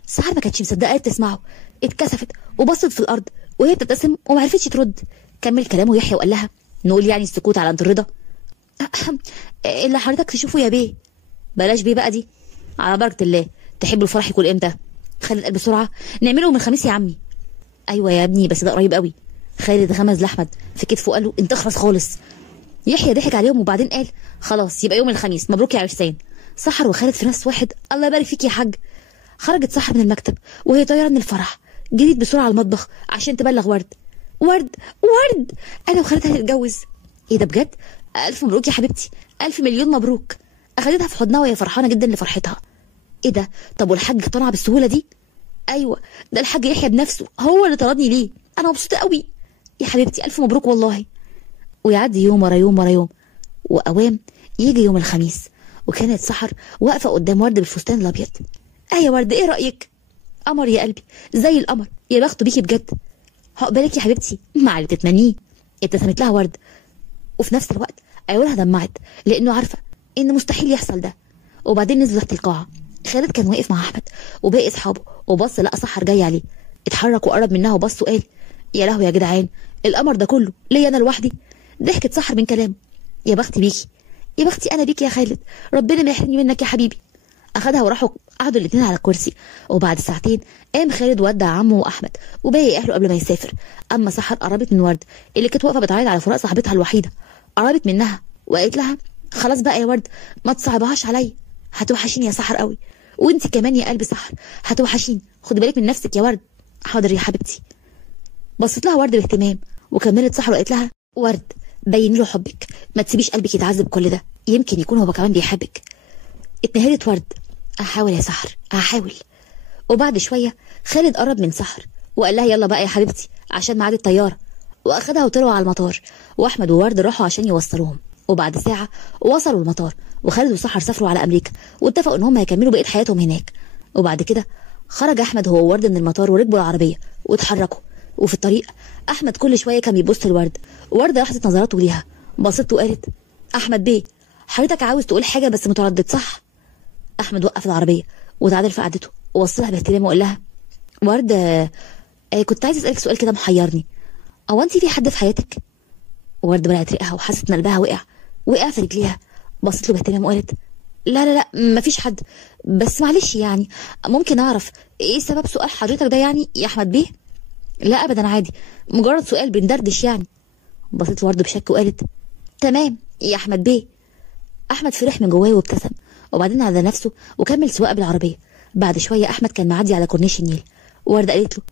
سحر ما كانتش مصدقه تسمعه، اتكسفت وبصت في الارض وهي بتبتسم وما عرفتش ترد. كمل كلامه يحيى وقال لها نقول يعني السكوت على الرضا. اللي حضرتك تشوفه يا بيه. بلاش بيه بقى دي، على بركه الله. تحب الفرح يكون امتى؟ خالد قال بسرعه نعمله من الخميس يا عمي. ايوه يا ابني بس ده قريب قوي. خالد غمز لاحمد في كتفه وقال له انت اخرس خالص. يحيى ضحك عليهم وبعدين قال خلاص يبقى يوم الخميس، مبروك يا عرسان. سحر وخالد في نفس واحد. الله يبارك فيك يا حاج. خرجت سحر من المكتب وهي طايره من الفرح. جريت بسرعه على المطبخ عشان تبلغ ورد. ورد انا وخالد هنتجوز. ايه ده بجد؟ الف مبروك يا حبيبتي، الف مليون مبروك. اخدتها في حضنها وهي فرحانه جدا لفرحتها. ايه ده؟ طب والحاج اقتنع بالسهوله دي؟ ايوه ده الحاج يحيى بنفسه هو اللي طردني ليه. انا مبسوطه قوي يا حبيبتي، الف مبروك والله. ويعدي يوم ورا يوم ورا يوم واوام يجي يوم الخميس وكانت سحر واقفه قدام ورد بالفستان الابيض. يا ورد ايه رايك؟ قمر يا قلبي زي القمر، يا بخته بيكي بجد. هقبلك يا حبيبتي مع اللي تتمنيه. ابتسمت لها ورد وفي نفس الوقت عيونها دمعت لانه عارفه ان مستحيل يحصل ده. وبعدين نزلوا تحت القاعه. خالد كان واقف مع احمد وباقي اصحابه وبص لقى سحر جاي عليه. اتحرك وقرب منها وبص وقال يا لهوي يا جدعان القمر ده كله ليا انا لوحدي. ضحكت سحر من كلامه. يا بختي بيكي، يا بختي انا بيكي يا خالد، ربنا ما يحرمني منك يا حبيبي. اخدها وراحوا قعدوا الاتنين على كرسي. وبعد ساعتين قام خالد ودع عمه واحمد وباقي اهله قبل ما يسافر. اما سحر قربت من ورد اللي كانت واقفه بتعيط على فراق صاحبتها الوحيده، قربت منها وقالت لها خلاص بقى يا ورد ما تصعبهاش عليا، هتوحشيني يا سحر قوي، وانت كمان يا قلب سحر هتوحشيني، خدي بالك من نفسك يا ورد. حاضر يا حبيبتي. بصت لها ورد باهتمام وكملت سحر وقالت لها ورد بين له حبك، ما تسيبيش قلبك يتعذب كل ده، يمكن يكون هو كمان بيحبك. اتنهدت ورد هحاول يا سحر هحاول. وبعد شويه خالد قرب من سحر وقال لها يلا بقى يا حبيبتي عشان ميعاد الطياره، واخدها وطلعوا على المطار، واحمد وورد راحوا عشان يوصلوهم. وبعد ساعه وصلوا المطار، وخالد وسحر سافروا على امريكا واتفقوا ان هم هيكملوا بقيه حياتهم هناك. وبعد كده خرج احمد هو وورد من المطار وركبوا العربيه واتحركوا. وفي الطريق احمد كل شويه كان بيبص لورد، وورد لاحظت نظراته ليها، بصت وقالت احمد بيه حضرتك عاوز تقول حاجه بس متردد صح؟ احمد وقف العربيه وتعادل في قعدته وبص لها باهتمام وقال لها ورد كنت عايز اسالك سؤال كده محيرني، هو انت في حد في حياتك؟ ورد بلعت ريقها وحست ان قلبها وقع في رجليها، بصت له باهتمام وقالت لا لا لا مفيش حد، بس معلش يعني ممكن اعرف ايه سبب سؤال حضرتك ده يعني يا احمد بيه؟ لا ابدا عادي، مجرد سؤال بندردش يعني. بصت ورد بشك وقالت تمام يا احمد بيه. احمد فرح من جواه وابتسم، وبعدين على نفسه وكمل سواقه بالعربيه. بعد شويه احمد كان معدي على كورنيش النيل، ورد قالت له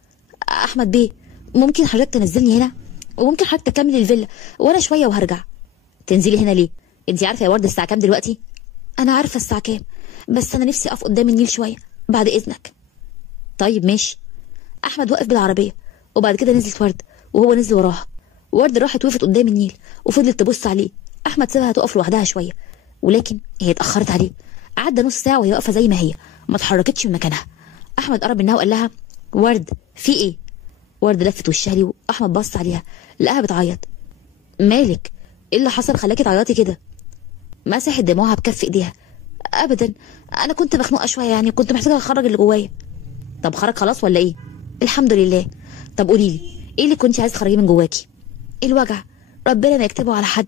احمد بيه ممكن حضرتك تنزلني هنا، وممكن حضرتك تكمل الفيلا وانا شويه وهرجع. تنزلي هنا ليه؟ انت عارفه يا ورد الساعه كام دلوقتي؟ انا عارفه الساعه كام، بس انا نفسي اقف قدام النيل شويه بعد اذنك. طيب ماشي. احمد وقف بالعربيه وبعد كده نزلت ورد وهو نزل وراها. ورد راحت وقفت قدام النيل وفضلت تبص عليه. احمد سابها تقف لوحدها شويه، ولكن هي اتاخرت عليه. عدى نص ساعه وهي واقفه زي ما هي ما اتحركتش من مكانها. احمد قرب منها وقال لها ورد في ايه؟ ورد لفت وشها ليه واحمد بص عليها لقاها بتعيط. مالك؟ ايه اللي حصل خلاكي تعيطي كده؟ مسحت دموعها بكف ايديها. ابدا انا كنت مخنوقه شويه يعني كنت محتاجه اخرج اللي جوايا. طب خرج خلاص ولا ايه؟ الحمد لله. طب قولي لي ايه اللي كنت عايز تخرجيه من جواكي؟ الوجع، ربنا ما يكتبه على حد.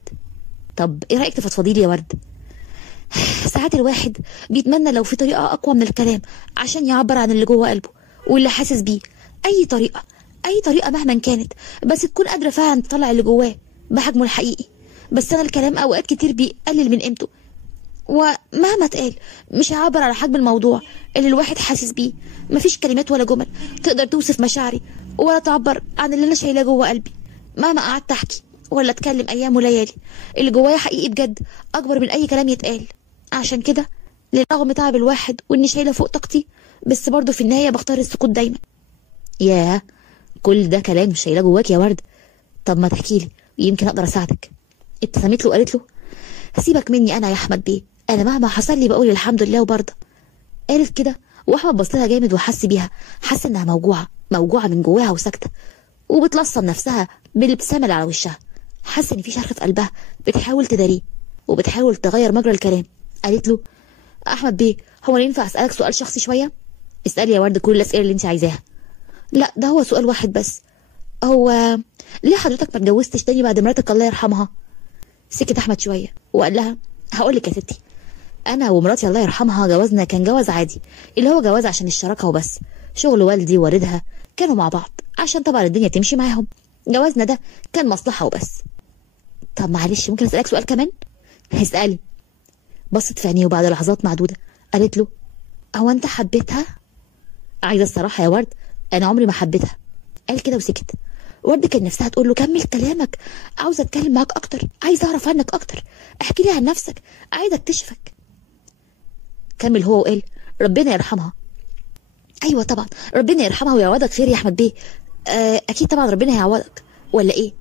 طب ايه رايك تفضفضي لي يا ورد؟ ساعات الواحد بيتمنى لو في طريقه اقوى من الكلام عشان يعبر عن اللي جوه قلبه واللي حاسس بيه. اي طريقه اي طريقه مهما كانت، بس تكون قادره فعلا تطلع اللي جواه بحجمه الحقيقي. بس انا الكلام اوقات كتير بيقلل من قيمته، ومهما اتقال مش هعبر على حجم الموضوع اللي الواحد حاسس بيه. مفيش كلمات ولا جمل تقدر توصف مشاعري ولا تعبر عن اللي انا شايلاه جوه قلبي. مهما قعدت احكي ولا اتكلم ايام وليالي، اللي جوايا حقيقي بجد اكبر من اي كلام يتقال. عشان كده رغم تعب الواحد واني شايله فوق طاقتي، بس برضه في النهايه بختار السكوت دايما. ياه، كل ده كلام شايلاه جواك يا ورد؟ طب ما تحكي لي يمكن اقدر اساعدك. ابتسمت له وقالت له سيبك مني انا يا احمد بيه، انا مهما حصل لي بقول الحمد لله وبرضه. قالت كده واحمد بص لها جامد وحس بيها، حس انها موجوعه من جواها وساكته وبتلصم نفسها بالابتسامه اللي على وشها. حس ان في شرخ في قلبها بتحاول تداريه وبتحاول تغير مجرى الكلام. قالت له احمد بيه هو ينفع اسالك سؤال شخصي شويه؟ اسالي يا ورد كل الاسئله اللي انت عايزاها. لا ده هو سؤال واحد بس، هو ليه حضرتك ما اتجوزتش تاني بعد مراتك الله يرحمها؟ سكت احمد شويه وقال لها هقول لك يا ستي، انا ومراتي الله يرحمها جوازنا كان جواز عادي، اللي هو جواز عشان الشراكه وبس. شغل والدي ووالدها كانوا مع بعض عشان طبعا الدنيا تمشي معاهم. جوازنا ده كان مصلحه وبس. طب معلش ممكن اسالك سؤال كمان؟ اسالي. بصت في عينيه وبعد لحظات معدوده قالت له هو انت حبيتها؟ عايزه الصراحه يا ورد انا عمري ما حبيتها. قال كده وسكت. ورد كان نفسها تقول له كمل كلامك، عاوزه اتكلم معاك اكتر، عايزه اعرف عنك اكتر، احكي لي عن نفسك، عايزه اكتشفك. كمل هو وقال ربنا يرحمها. ايوه طبعا ربنا يرحمها ويعوضك خير يا احمد بيه. اكيد طبعا ربنا هيعوضك ولا ايه؟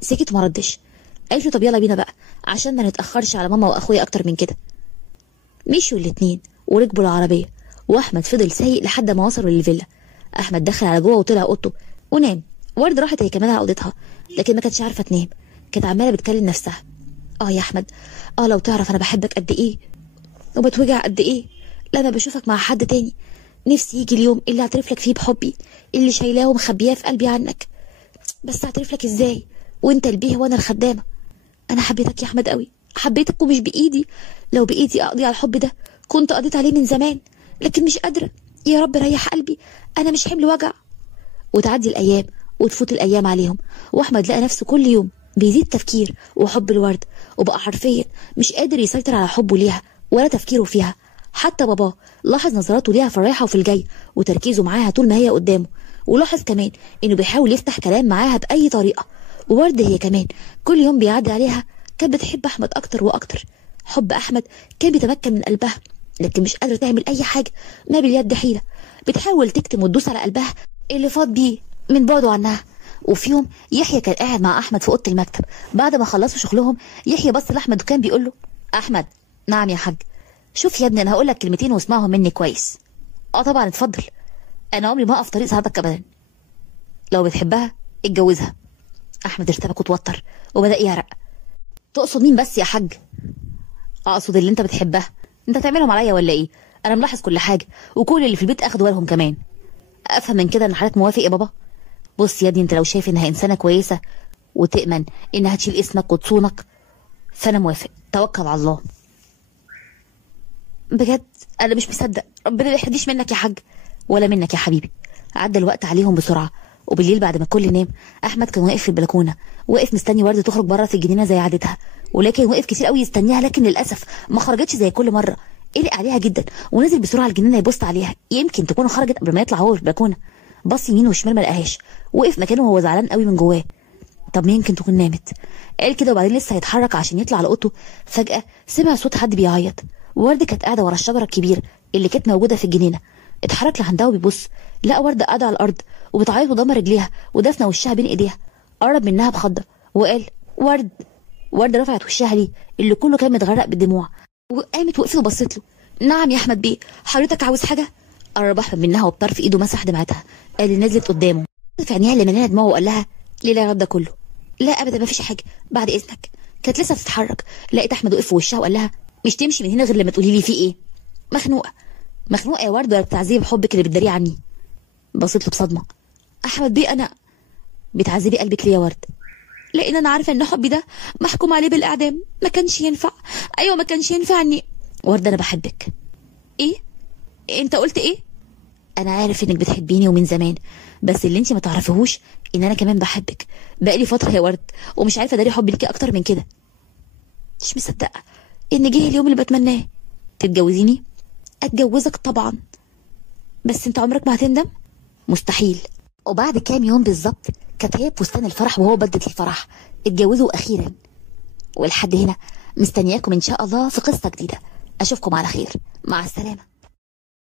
سكت وما ردش. قالت له طب يلا بينا بقى عشان ما نتاخرش على ماما واخويا اكتر من كده. مشوا الاتنين وركبوا العربيه، واحمد فضل سايق لحد ما وصلوا للفيلا. احمد دخل على جوه وطلع اوضته ونام. ورد راحت هي كمان على اوضتها، لكن ما كانتش عارفه تنام، كانت عماله بتكلم نفسها. يا احمد، لو تعرف انا بحبك قد ايه وبتوجع قد ايه لما بشوفك مع حد تاني. نفسي يجي اليوم اللي اعترف لك فيه بحبي اللي شايلاه ومخبياه في قلبي عنك، بس اعترف لك ازاي وانت البيه وانا الخدامه؟ انا حبيتك يا احمد قوي، حبيتك ومش بايدي، لو بايدي اقضي على الحب ده كنت قضيت عليه من زمان، لكن مش قادرة. يا رب ريح قلبي، أنا مش حمل وجع. وتعدي الأيام وتفوت الأيام عليهم، وأحمد لقى نفسه كل يوم بيزيد تفكير وحب الورد، وبقى حرفيا مش قادر يسيطر على حبه ليها ولا تفكيره فيها. حتى باباه لاحظ نظراته ليها في الرايحة وفي الجاي، وتركيزه معاها طول ما هي قدامه، ولاحظ كمان إنه بيحاول يفتح كلام معاها بأي طريقة. وورد هي كمان كل يوم بيعدي عليها كانت بتحب أحمد أكتر وأكتر. حب أحمد كان بيتمكن من قلبها، لكن مش قادرة تعمل أي حاجة، ما باليد حيلة. بتحاول تكتم وتدوس على قلبها اللي فاض بيه من بعده عنها. وفي يوم يحيى كان قاعد مع أحمد في أوضة المكتب بعد ما خلصوا شغلهم. يحيى بص لأحمد وكان بيقول له: أحمد. نعم يا حاج. شوف يا ابني، أنا هقول لك كلمتين واسمعهم مني كويس. طبعا اتفضل. أنا عمري ما أقف طريق سعادتك أبدا. لو بتحبها اتجوزها. أحمد ارتبك وتوتر وبدأ يعرق. تقصد مين بس يا حاج؟ أقصد اللي أنت بتحبها. أنت هتعملهم عليا ولا إيه؟ أنا ملاحظ كل حاجة، وكل اللي في البيت أخدوا بالهم كمان. أفهم من كده إن حضرتك موافق يا بابا؟ بص يا ابني، أنت لو شايف إنها إنسانة كويسة وتأمن إنها تشيل اسمك وتصونك، فأنا موافق. توكل على الله. بجد أنا مش مصدق. ربنا ما يحرمنيش منك يا حاج، ولا منك يا حبيبي. عدى الوقت عليهم بسرعة، وبالليل بعد ما الكل نام أحمد كان واقف في البلكونة، واقف مستني وردة تخرج بره في الجنينة زي عادتها، ولكن وقف كتير قوي يستنيها، لكن للأسف ما خرجتش زي كل مرة. قلق عليها جدا ونزل بسرعة الجنينة يبص عليها، يمكن تكون خرجت قبل ما يطلع هو في البلكونة. بص يمين وشمال ما لقاهاش، وقف مكانه وهو زعلان قوي من جواه. طب يمكن تكون نامت، قال كده، وبعدين لسه هيتحرك عشان يطلع على اوضته، فجأة سمع صوت حد بيعيط. وردة كانت قاعدة ورا الشجرة الكبيرة اللي كانت موجودة في الجنينة. اتحرك لعندها وبيبص، لقى وردة قاعدة على الأرض وبتعيط وضم رجليها ودافنة وشها بين ايديها. قرب منها بخضة وقال: ورد. وردة رفعت وشها ليه اللي كله كان متغرق بالدموع، وقامت وقفت وبصت له. نعم يا أحمد بيه، حضرتك عاوز حاجة؟ قرب أحمد منها وبطرف ايده مسح دمعتها. قال اللي نزلت قدامه في عينيها اللي مليانة دموع، وقال لها: ليه لا رد كله؟ لا ابدا ما فيش حاجه، بعد اذنك. كانت لسه بتتحرك، لقيت احمد وقف في وشها وقال لها: مش تمشي من هنا غير لما تقولي لي في ايه. مخنوقه. مخنوقه يا ورد ولا بتعذبي حبك اللي بتداريه عني؟ بصيت له بصدمه. احمد بيه انا. بتعذبي قلبك ليه يا ورد؟ لان انا عارفه ان حبي ده محكوم عليه بالاعدام، ما كانش ينفع. ايوه ما كانش ينفع اني. ورد انا بحبك. ايه؟ انت قلت ايه؟ انا عارف انك بتحبيني ومن زمان، بس اللي انت ما تعرفيهوش ان انا كمان بحبك بقالي فتره يا ورد، ومش عارفه اداري حبي ليكي اكتر من كده. مش مصدقه ان جه اليوم اللي بتمناه. تتجوزيني؟ اتجوزك طبعا، بس انت عمرك ما هتندم. مستحيل. وبعد كام يوم بالظبط كانت هي بفستان الفرح وهو بدت الفرح. اتجوزوا اخيرا. ولحد هنا مستنياكم ان شاء الله في قصه جديده. اشوفكم على خير. مع السلامه.